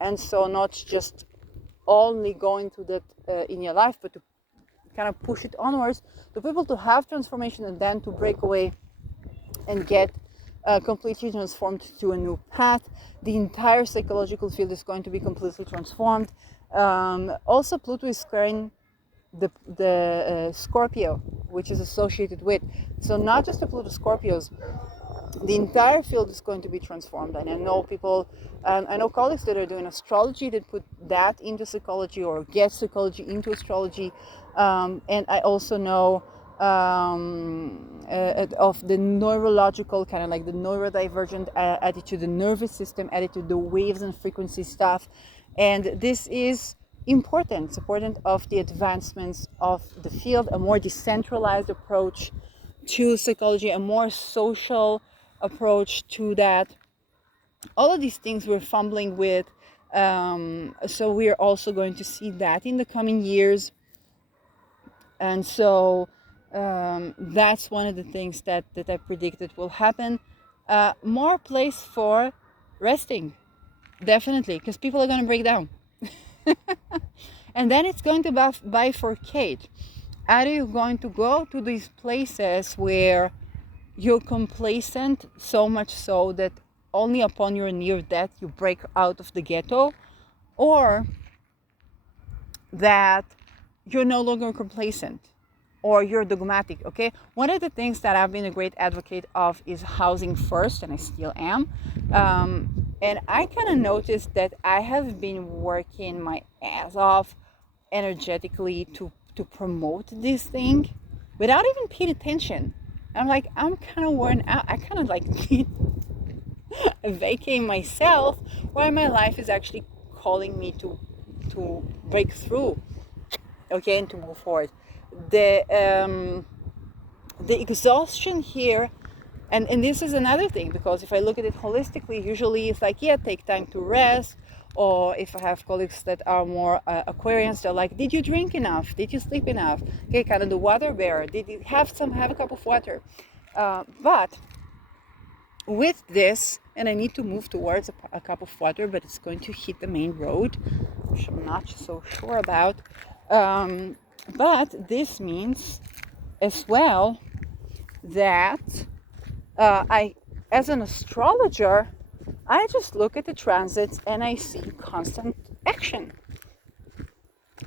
and so not just only going through that in your life, but to kind of push it onwards to people to have transformation and then to break away and get completely transformed to a new path. The entire psychological field is going to be completely transformed. Also, Pluto is squaring the Scorpio, which is associated with. So not just the Pluto Scorpios, the entire field is going to be transformed. And I know people, I know colleagues that are doing astrology that put that into psychology or get psychology into astrology. And I also know of the neurological, kind of like the neurodivergent attitude, the nervous system attitude, the waves and frequency stuff. And this is important. It's important of the advancements of the field, a more decentralized approach to psychology, a more social approach to that. All of these things we're fumbling with. So we're also going to see that in the coming years. And so that's one of the things that I predicted will happen. More place for resting, definitely, because people are going to break down. And then it's going to bifurcate. Are you going to go to these places where you're complacent, so much so that only upon your near death you break out of the ghetto, or that you're no longer complacent, or you're dogmatic, okay? One of the things that I've been a great advocate of is housing first, and I still am. And I kind of noticed that I have been working my ass off energetically to promote this thing without even paying attention. I'm like, I'm kind of worn out. I kind of like need a vacate myself, while my life is actually calling me to break through, okay, and to move forward. The exhaustion here, and this is another thing, because if I look at it holistically, usually it's like, yeah, take time to rest. Or if I have colleagues that are more Aquarians, they're like, did you drink enough? Did you sleep enough? Okay, kind of the water bearer. Did you have a cup of water? But with this, and I need to move towards a cup of water, but it's going to hit the main road, which I'm not so sure about. But this means as well that I, as an astrologer, I just look at the transits and I see constant action.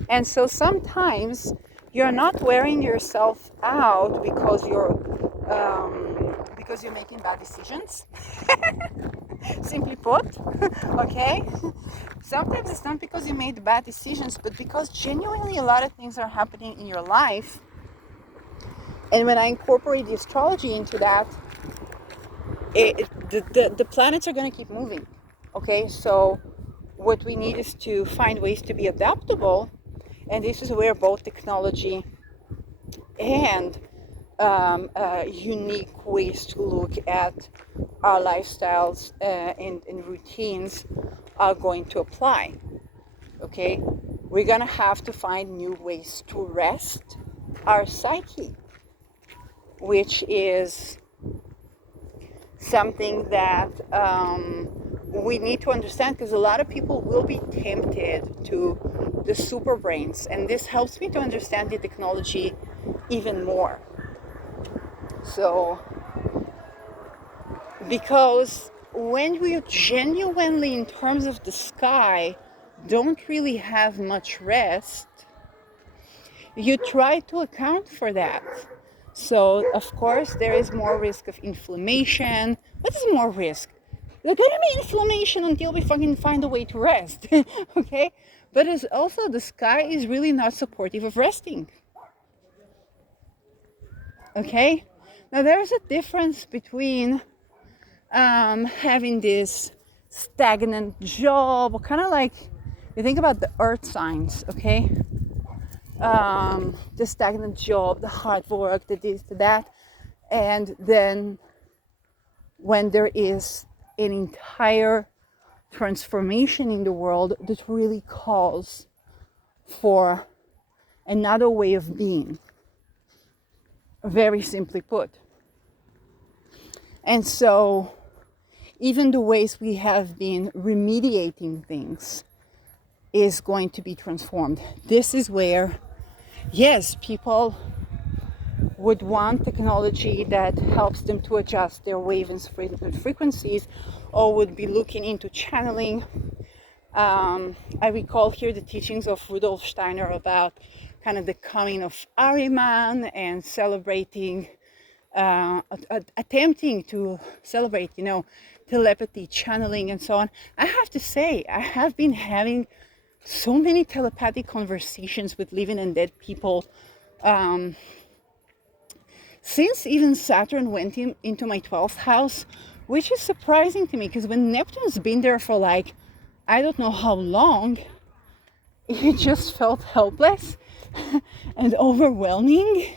And so sometimes you're not wearing yourself out because you're making bad decisions. Simply put, okay? Sometimes it's not because you made bad decisions, but because genuinely a lot of things are happening in your life. And when I incorporate the astrology into that, the planets are going to keep moving, okay? So what we need is to find ways to be adaptable, and this is where both technology and unique ways to look at our lifestyles and routines are going to apply, okay? We're going to have to find new ways to rest our psyche, which is something that we need to understand, because a lot of people will be tempted to the super brains, and this helps me to understand the technology even more. So, because when we genuinely, in terms of the sky, don't really have much rest, you try to account for that. So, of course, there is more risk of inflammation. What is more risk? There's gonna be inflammation until we fucking find a way to rest, okay? But it's also, the sky is really not supportive of resting. Okay? Now there's a difference between having this stagnant job, kind of like you think about the earth signs, okay? The stagnant job, the hard work, the this, the that, and then when there is an entire transformation in the world that really calls for another way of being, very simply put. And so even the ways we have been remediating things is going to be transformed. This is where, yes, people would want technology that helps them to adjust their wave and frequencies, or would be looking into channeling. I recall here the teachings of Rudolf Steiner about kind of the coming of Ahriman and celebrating, attempting to celebrate, telepathy, channeling, and so on. I have to say, I have been having so many telepathic conversations with living and dead people since even Saturn went into my 12th house, which is surprising to me, because when Neptune's been there for like, I don't know how long, it just felt helpless and overwhelming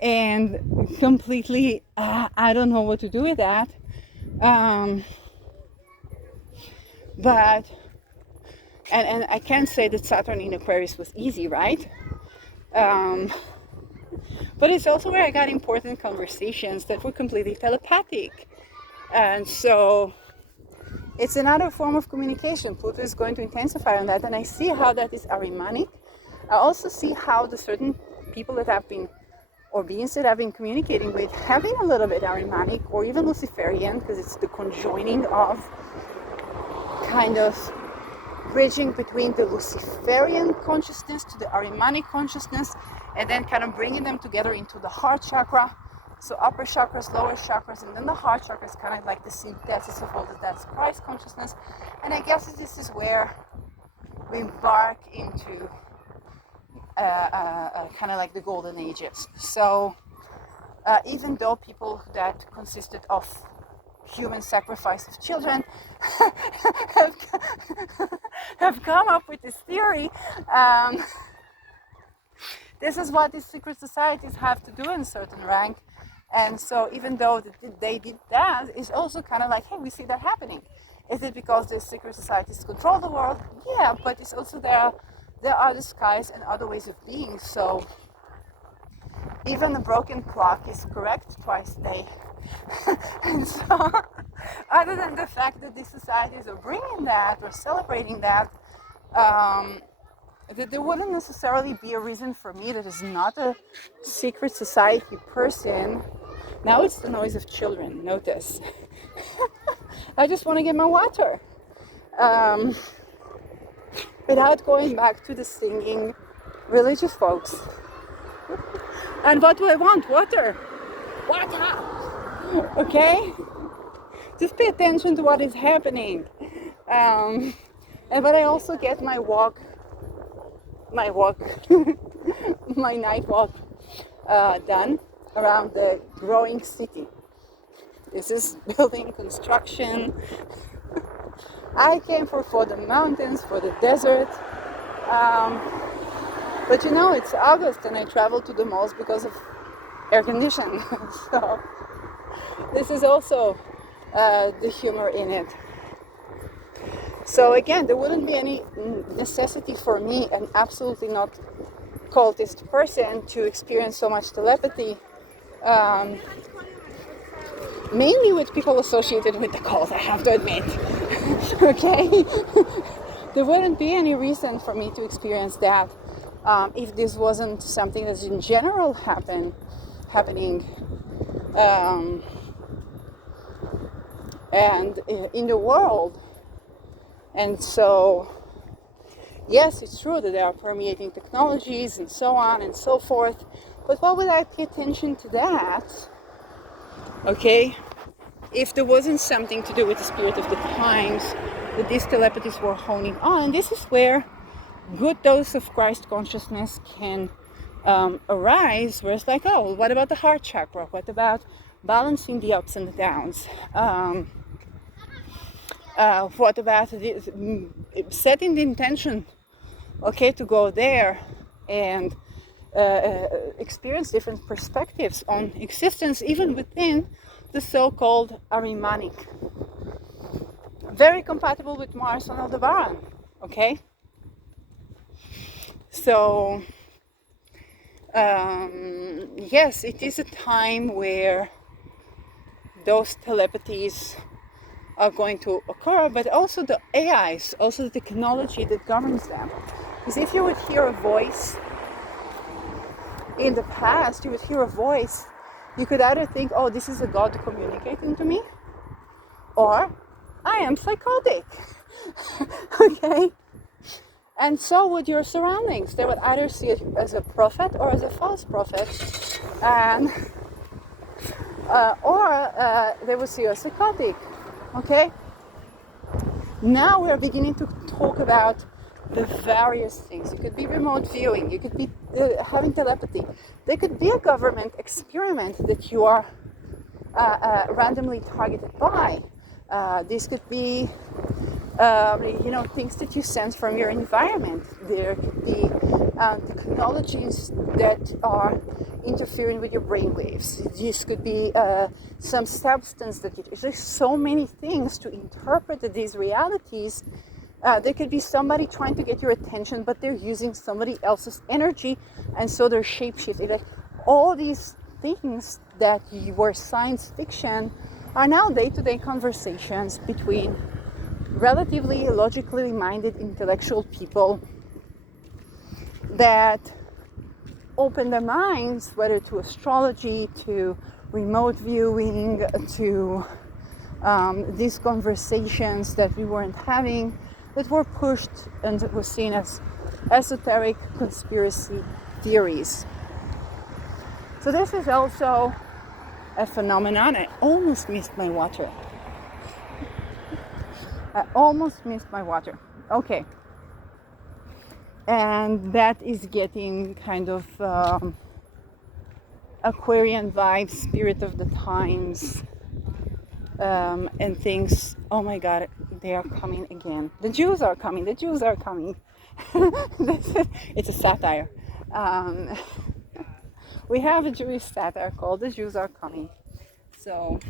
and completely, I don't know what to do with that. But I can't say that Saturn in Aquarius was easy, right? But it's also where I got important conversations that were completely telepathic. And so it's another form of communication. Pluto is going to intensify on that, and I see how that is Ahrimanic. I also see how the certain people that have been, or beings that I've been communicating with, have been a little bit Ahrimanic, or even Luciferian, because it's the conjoining of kind of bridging between the Luciferian consciousness to the Ahrimanic consciousness, and then kind of bringing them together into the heart chakra. So upper chakras, lower chakras, and then the heart chakra is kind of like the synthesis of all the that's Christ consciousness. And I guess this is where we embark into kind of like the golden ages. So even though people that consisted of human sacrifice of children have come up with this theory, this is what these secret societies have to do in a certain rank. And so even though they did that, it's also kind of like, hey, we see that happening. Is it because the secret societies control the world? Yeah, but it's also there are the skies and other ways of being. So even a broken clock is correct twice a day. And so other than the fact that these societies are bringing that or celebrating that, that there wouldn't necessarily be a reason for me that is not a secret society person. Now it's the noise of children, notice. I just want to get my water. Without going back to the singing religious folks. And what do I want? Water. Water. Okay? Just pay attention to what is happening. But I also get my night walk done around the growing city. This is building construction. I came for the mountains, for the desert. But it's August and I travel to the malls because of air conditioning. So this is also the humor in it. So again, there wouldn't be any necessity for me, an absolutely not cultist person, to experience so much telepathy, mainly with people associated with the cult, I have to admit. Okay? There wouldn't be any reason for me to experience that if this wasn't something that's in general happening and in the world. And so, yes, it's true that there are permeating technologies and so on and so forth, but why would I pay attention to that, okay, if there wasn't something to do with the spirit of the times that these telepathies were honing on? And this is where good dose of Christ consciousness can arise, where it's like, oh, what about the heart chakra? What about balancing the ups and the downs? What about setting the intention, okay, to go there and experience different perspectives on existence, even within the so-called Ahrimanic. Very compatible with Mars on Aldebaran, okay? So, yes, it is a time where those telepathies are going to occur, but also the AIs, also the technology that governs them. Because if you would hear a voice in the past, you would hear a voice, you could either think, oh, this is a God communicating to me, or I am psychotic. Okay? And so would your surroundings. They would either see it as a prophet or as a false prophet, and or they would see you as psychotic. Okay? Now we're beginning to talk about the various things. It could be remote viewing, you could be having telepathy. There could be a government experiment that you are randomly targeted by. This could be things that you sense from your environment. There could be technologies that are interfering with your brain waves. This could be some substance that there's so many things to interpret these realities. There could be somebody trying to get your attention, but they're using somebody else's energy, and so they're shapeshifting. Like, all these things that were science fiction are now day-to-day conversations between relatively logically minded intellectual people that open their minds, whether to astrology, to remote viewing, to these conversations that we weren't having, that were pushed and were seen as esoteric conspiracy theories. So this is also a phenomenon. I almost missed my water. Okay. And that is getting kind of Aquarian vibes, spirit of the times, and things. Oh my God, they are coming again. The Jews are coming. It's a satire. We have a Jewish satire called The Jews Are Coming. So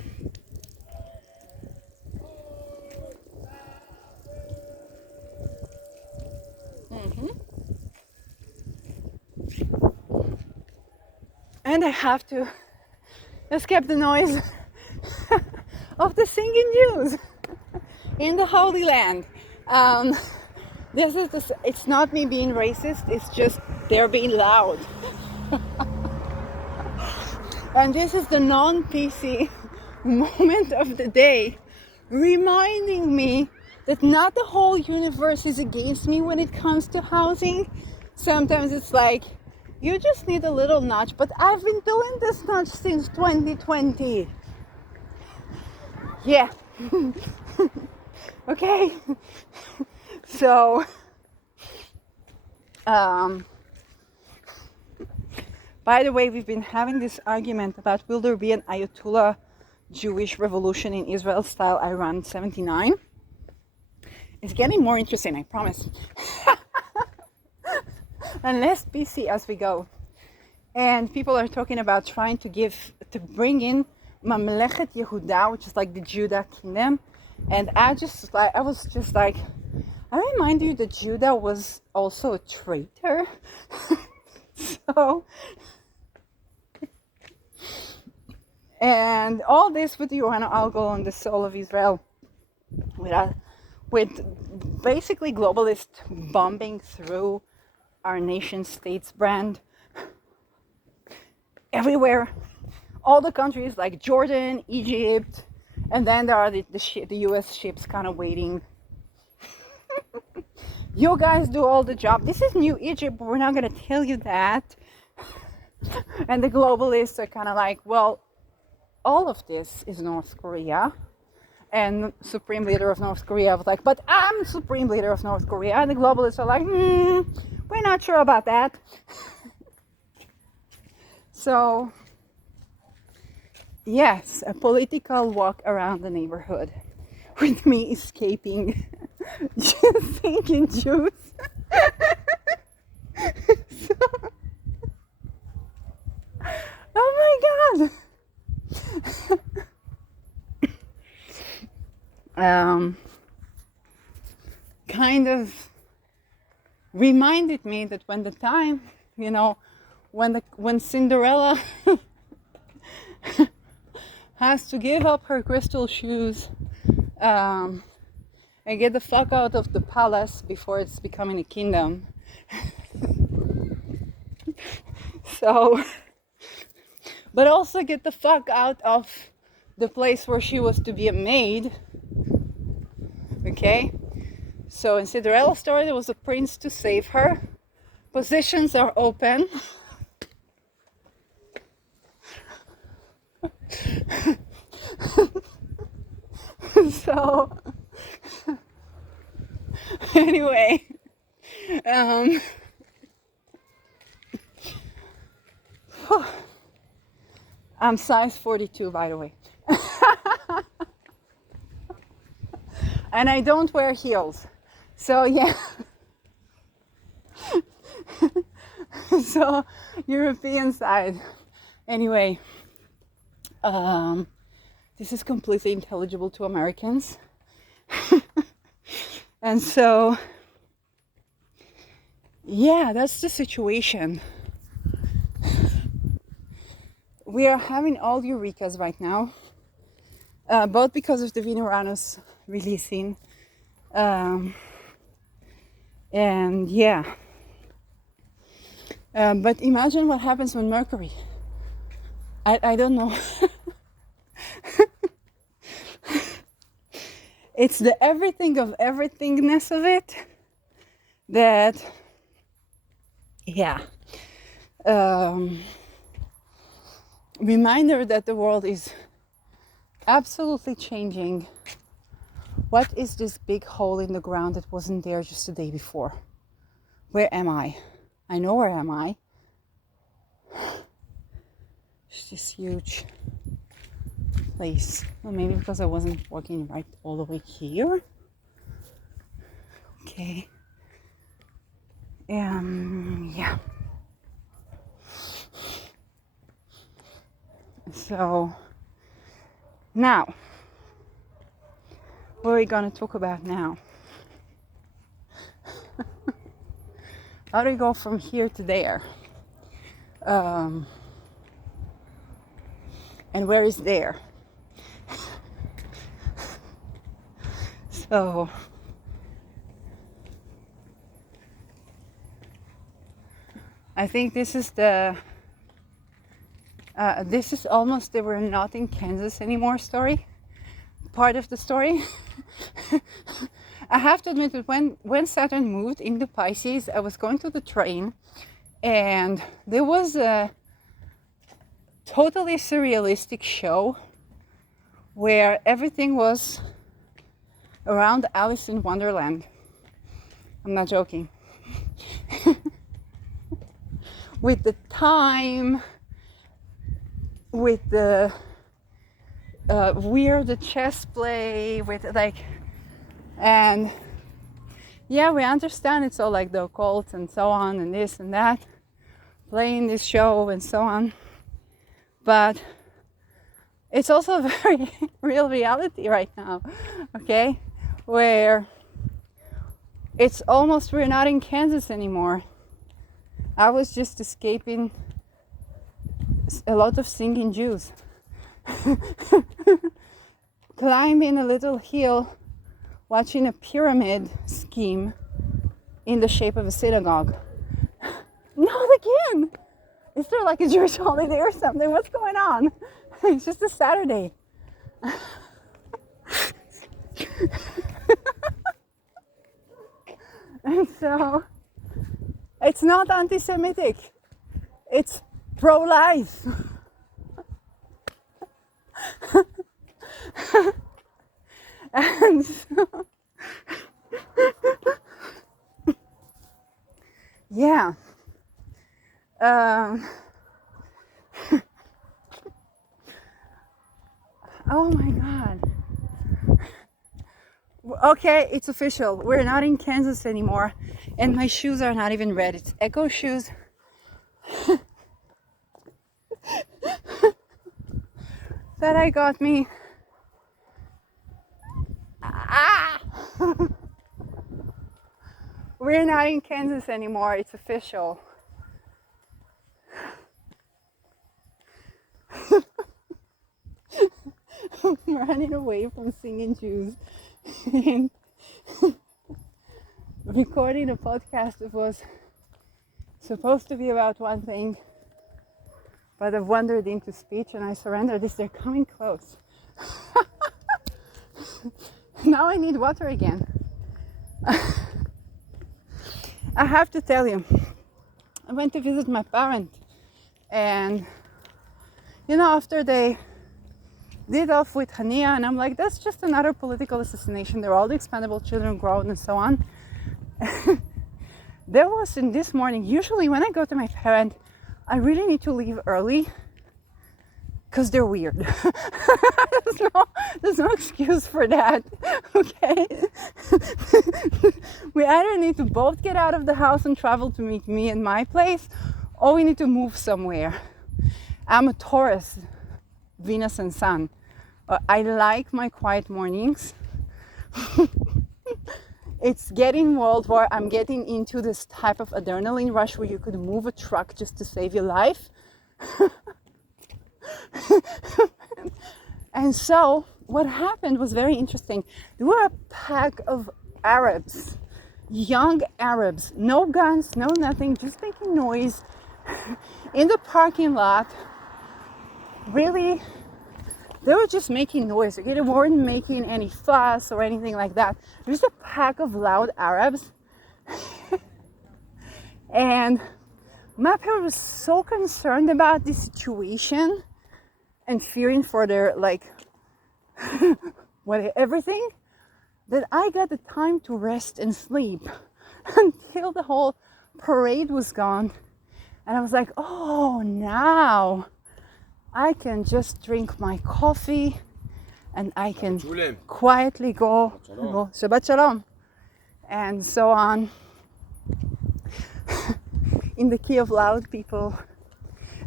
and I have to escape the noise of the singing Jews in the Holy Land. It's not me being racist, it's just they're being loud. And this is the non-PC moment of the day, reminding me that not the whole universe is against me when it comes to housing. Sometimes it's like, you just need a little nudge, but I've been doing this nudge since 2020. Yeah. Okay. So, by the way, we've been having this argument about will there be an Ayatollah Jewish revolution in Israel style Iran 79. It's getting more interesting, I promise. And less PC as we go. And people are talking about trying to bring in Mamlechet Yehuda, which is like the Judah kingdom. And I was just like, I remind you that Judah was also a traitor. So, and all this with Yohanna Algol on the soul of Israel, with basically globalists bombing through our nation state's brand everywhere. All the countries like Jordan, Egypt, and then there are the US ships kind of waiting. You guys do all the job. This is New Egypt, but we're not going to tell you that. And the globalists are kind of like, well, all of this is North Korea. And supreme leader of North Korea was like, but I'm supreme leader of North Korea. And the globalists are like, we're not sure about that. So, yes, a political walk around the neighborhood with me escaping just thinking juice. So, oh my God. Kind of reminded me that when the time, when Cinderella has to give up her crystal shoes and get the fuck out of the palace before it's becoming a kingdom. So, but also get the fuck out of the place where she was to be a maid. Okay? So in Cinderella's story, there was a prince to save her. Positions are open. So, anyway, I'm size 42, by the way. And I don't wear heels. So, yeah. So, European side. Anyway, this is completely intelligible to Americans. And so, yeah, that's the situation. We are having all eurekas right now, both because of the Venus releasing, and yeah. But imagine what happens when Mercury. I don't know. It's the everything of everythingness of it that, yeah. Reminder that the world is absolutely changing. What is this big hole in the ground that wasn't there just the day before? Where am I? I know where am I. It's this huge place. Well, maybe because I wasn't walking right all the way here. Okay. Yeah. So now, what are we gonna talk about now? How do we go from here to there? And where is there? So I think this is this is almost the we're not in Kansas anymore story. Part of the story. I have to admit that when Saturn moved into Pisces, I was going to the train and there was a totally surrealistic show where everything was around Alice in Wonderland. I'm not joking. With the time, with the weird chess play, with like, and yeah, we understand it's all like the occult and so on and this and that, playing this show and so on, but it's also a very real reality right now, okay, where it's almost we're not in Kansas anymore. I was just escaping a lot of singing Jews. Climbing a little hill, watching a pyramid scheme in the shape of a synagogue. Not again! Is there like a Jewish holiday or something? What's going on? It's just a Saturday. And so, it's not anti-Semitic. It's pro-life. And so, yeah. Um, oh my God. Okay, it's official. We're not in Kansas anymore, and my shoes are not even red. It's Echo shoes. That I got me. Ah! We're not in Kansas anymore. It's official. I'm running away from singing shoes. And recording a podcast that was supposed to be about one thing, but I've wandered into speech and I surrendered this. They're coming close. Now I need water again. I have to tell you, I went to visit my parents, and after they did off with Hania, and I'm like, that's just another political assassination. They're all the expendable children grown and so on. There was in this morning, usually when I go to my parents, I really need to leave early because they're weird. there's no excuse for that, okay? We either need to both get out of the house and travel to meet me in my place, or we need to move somewhere. I'm a Taurus, Venus and Sun. I like my quiet mornings. It's getting World War. I'm getting into this type of adrenaline rush where you could move a truck just to save your life. And so what happened was very interesting. There were a pack of Arabs, young Arabs, no guns, no nothing, just making noise in the parking lot. Really, they were just making noise. They weren't making any fuss or anything like that. Just a pack of loud Arabs. And my parents was so concerned about this situation and fearing for their everything, that I got the time to rest and sleep until the whole parade was gone. And I was like, oh, now I can just drink my coffee and I can quietly go Shabbat Shalom and so on in the key of loud people.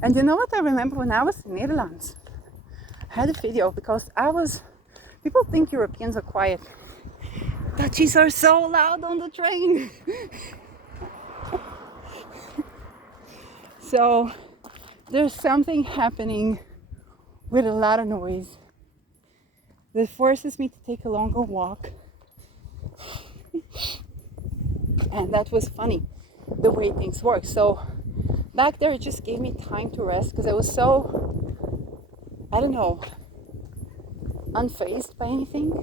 And you know what I remember when I was in Netherlands? I had a video because people think Europeans are quiet. Dutchies are so loud on the train. So there's something happening with a lot of noise that forces me to take a longer walk. And that was funny, the way things work. So back there, it just gave me time to rest because I was so, I don't know, unfazed by anything.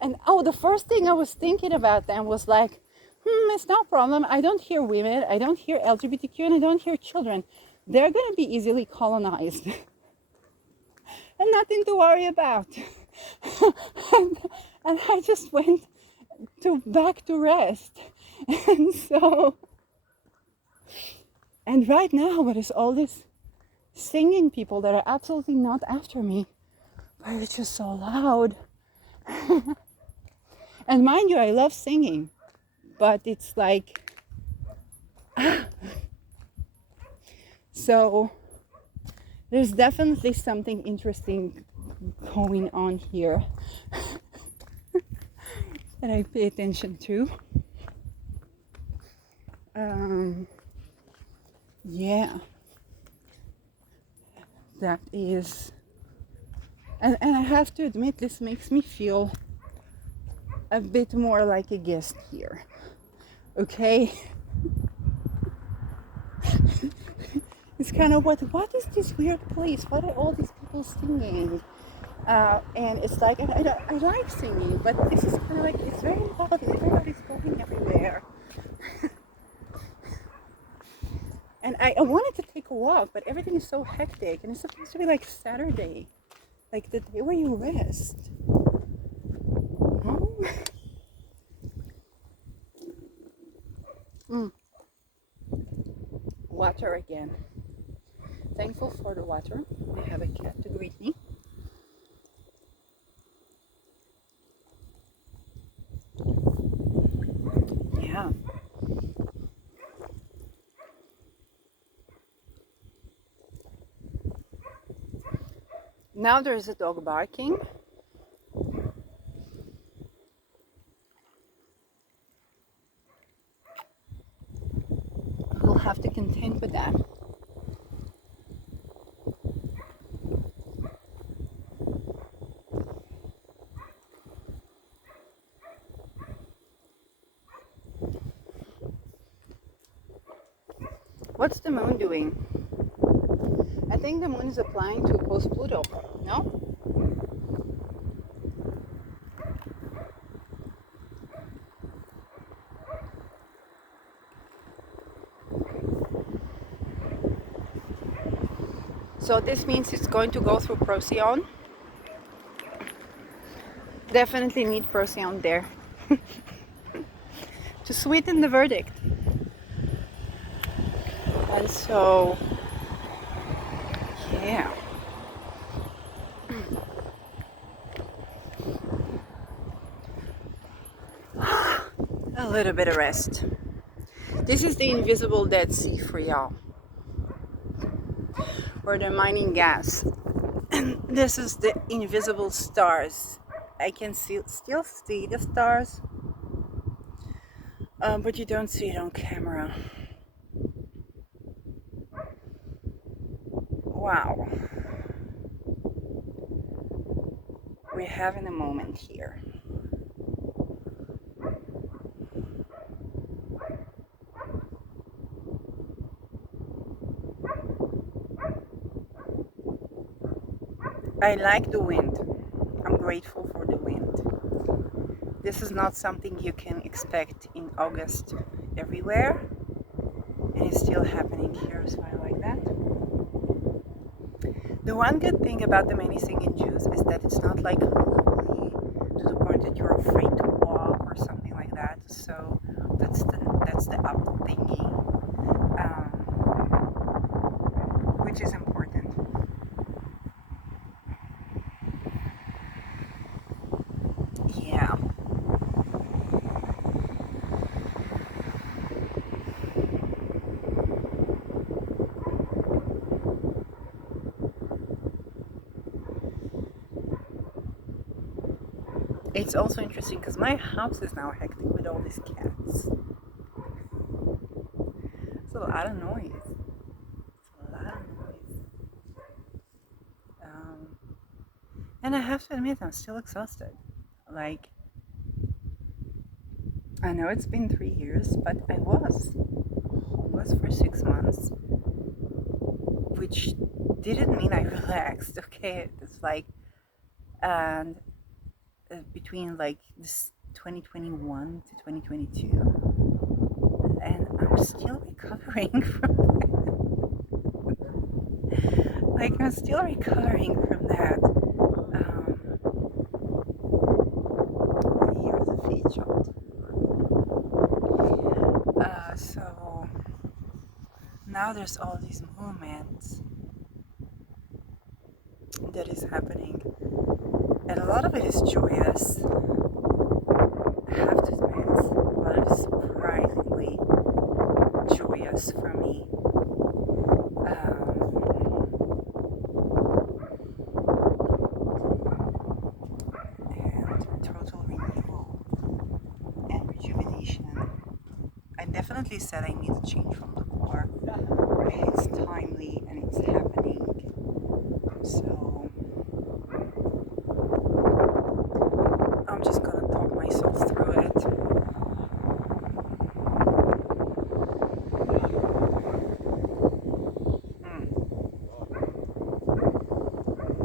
And the first thing I was thinking about then was like, it's no problem. I don't hear women, I don't hear LGBTQ, and I don't hear children. They're going to be easily colonized. And nothing to worry about. and I just went back to rest. And right now, there's all this singing people that are absolutely not after me, but it's just so loud. And mind you, I love singing, but it's like, so there's definitely something interesting going on here that I pay attention to. Yeah, that is, and I have to admit, this makes me feel a bit more like a guest here. Okay. It's kind of what is this weird place? What are all these people singing? And it's like, I like singing, but this is kind of like, it's very loud and everybody's going everywhere. And I wanted to take a walk, but everything is so hectic, and it's supposed to be like Saturday. Like the day where you rest. No? Water again. Thankful for the water. I have a cat to greet me. Yeah. Now there's a dog barking. We'll have to contend with that. What's the moon doing? I think the moon is applying to oppose Pluto. No? So this means it's going to go through Procyon. Definitely need Procyon there to sweeten the verdict. And so, yeah. A little bit of rest. This is the invisible Dead Sea for y'all, where they're mining gas. And this is the invisible stars. I can still see the stars, but you don't see it on camera. Wow. We're having a moment here. I like the wind. I'm grateful for the wind. This is not something you can expect in August everywhere, and it's still happening here, so I like that. The one good thing about the many singing Jews is that it's not like lonely to the point that you're afraid to walk or something like that. So that's the up thingy, which is important. Yeah. It's also interesting because my house is now hectic with all these cats. It's a lot of noise. And I have to admit, I'm still exhausted. Like, I know it's been 3 years, but I was homeless for 6 months, which didn't mean I relaxed, okay? It's like, and between like this 2021 to 2022, and I'm still recovering from that. Like, I'm still recovering from that. Here's a feed shot. So now there's all these movements that is happening, and a lot of it is joyous. I have to admit, but it's surprisingly joyous for me. And total renewal and rejuvenation. I definitely said I need a change from the core. It's timely and it's happening. So I'm just gonna talk myself through it.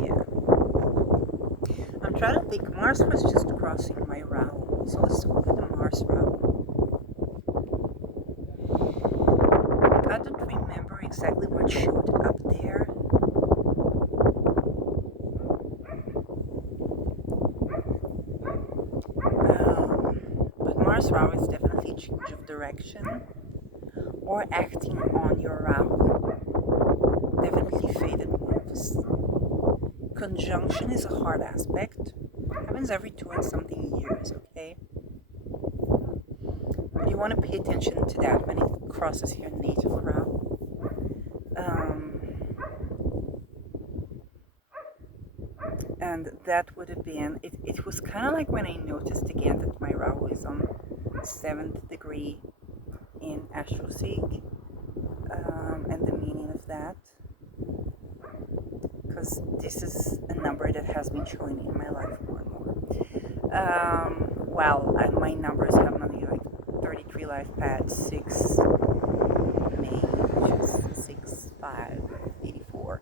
Yeah. I'm trying to think. Mars was just crossing my route. So let's look at the Mars route. I don't remember exactly what showed up there. change of direction or acting on your Rahu. Definitely fated moves. Conjunction is a hard aspect. Happens every 2 and something years, okay? But you want to pay attention to that when it crosses your natal Rahu. And that would have been, it was kind of like when I noticed again that my Rahu is on 7th degree in Astrosig, and the meaning of that, because this is a number that has been showing in my life more and more. My numbers have only like 33 life paths, 6 May, which is 6, 5, 84.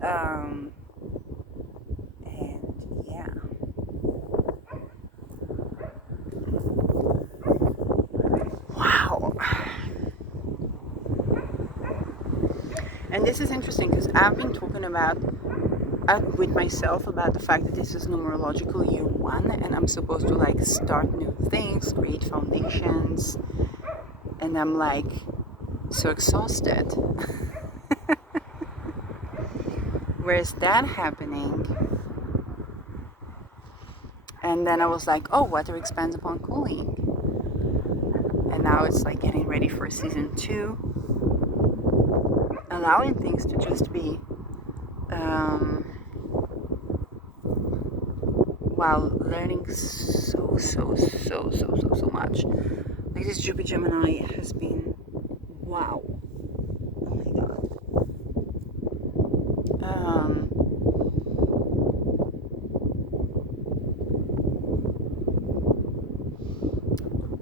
And yeah. Wow. And this is interesting because I've been talking with myself about the fact that this is numerological year 1 and I'm supposed to like start new things, create foundations, and I'm like so exhausted. Where's that happening? And then I was like, oh, water expands upon cooling. And now it's like getting ready for season 2. Allowing things to just be. While learning so much. Like this Jupiter Gemini has been, wow. Oh my god.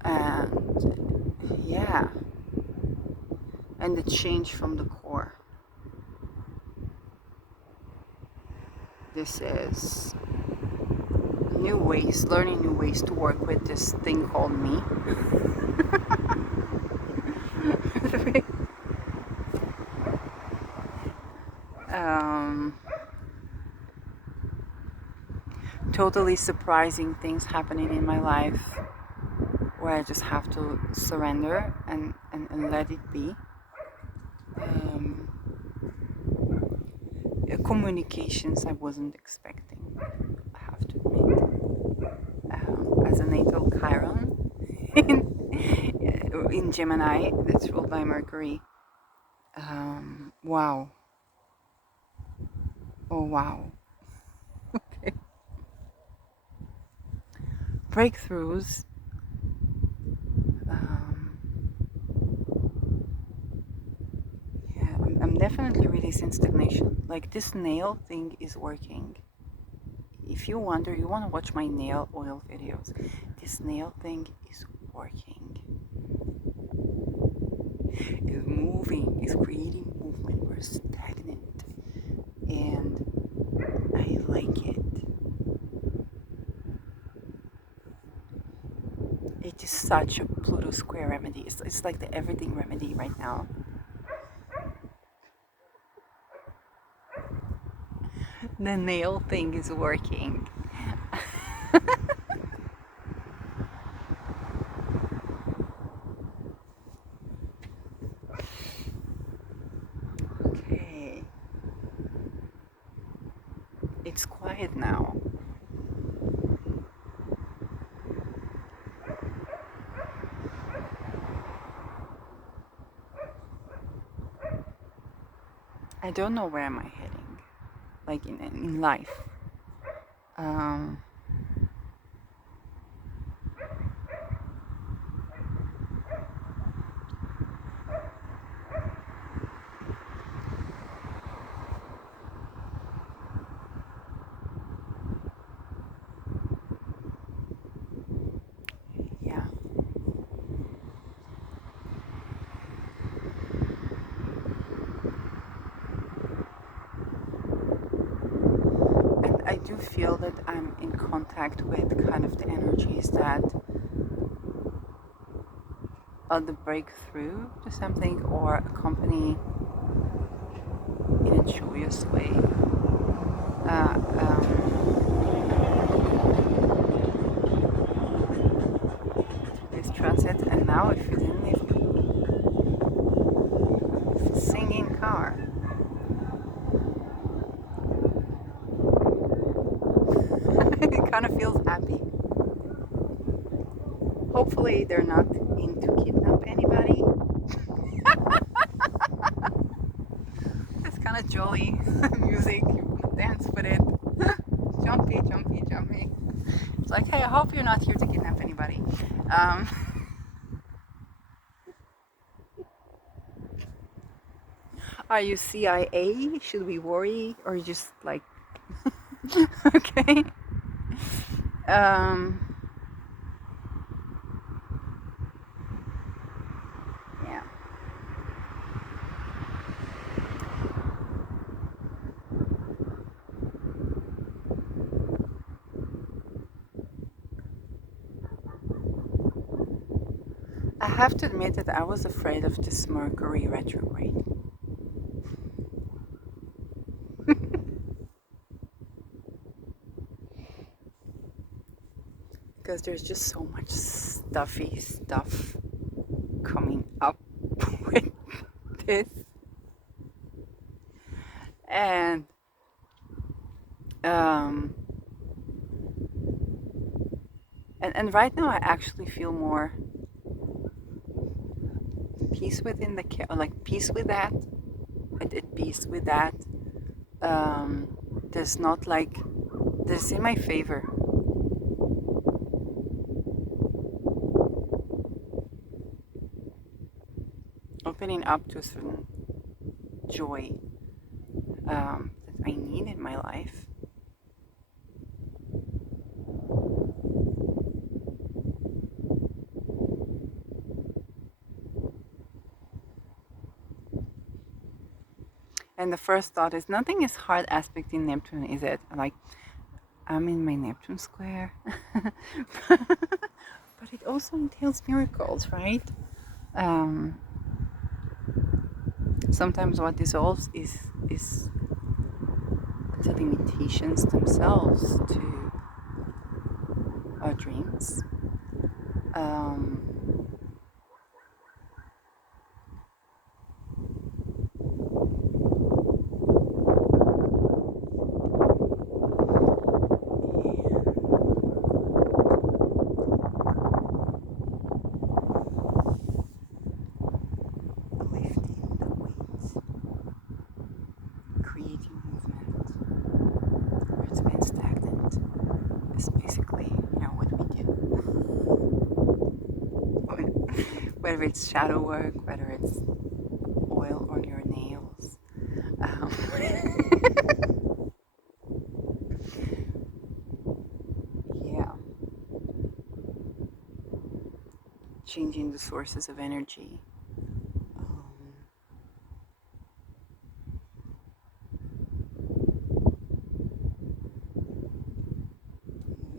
And yeah, and the change from the core. This is new ways, learning new ways to work with this thing called me. Totally surprising things happening in my life where I just have to surrender and let it be. Communications I wasn't expecting, I have to admit. As a natal Chiron in Gemini, that's ruled by Mercury. Wow. Oh wow. Okay. Breakthroughs. Yeah, I'm definitely releasing stagnation. Like this nail thing is working. If you wonder, you want to watch my nail oil videos. This nail thing is working. It's moving. It's creating movement. We're stagnant, and I like it. It is such a Pluto square remedy. It's like the everything remedy right now. The nail thing is working. Okay. It's quiet now. I don't know where am I heading, like in life. Yeah. And I do feel that I'm in contact with kind of the energies that are the breakthrough to something or a company in a joyous way. This transit, and now I feel hopefully they're not in to kidnap anybody. It's kind of jolly music. You want to dance with it. Jumpy, jumpy, jumpy. It's like, hey, I hope you're not here to kidnap anybody. Um, are you CIA? Should we worry? Or just like, okay. Um, yeah. I have to admit that I was afraid of this Mercury retrograde. Because there's just so much stuffy stuff coming up with this. And um and right now I actually feel more peace within the like peace with that, at peace with that. There's not like this in my favor. Opening up to a certain joy that I need in my life. And the first thought is nothing is hard aspect in Neptune, is it? Like, I'm in my Neptune square. But it also entails miracles, right? Sometimes what dissolves is the limitations themselves to our dreams. Um, lifting the weight, creating movement where it's been stagnant is basically, what we do. Whether it's shadow work, whether it's oil on your nails. Yeah, changing the sources of energy.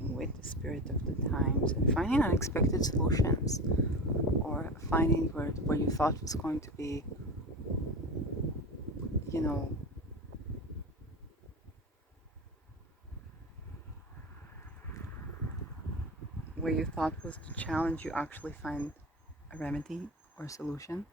With the spirit of the times and finding unexpected solutions, or finding where you thought was going to be, you know, where you thought was the challenge, you actually find a remedy or a solution.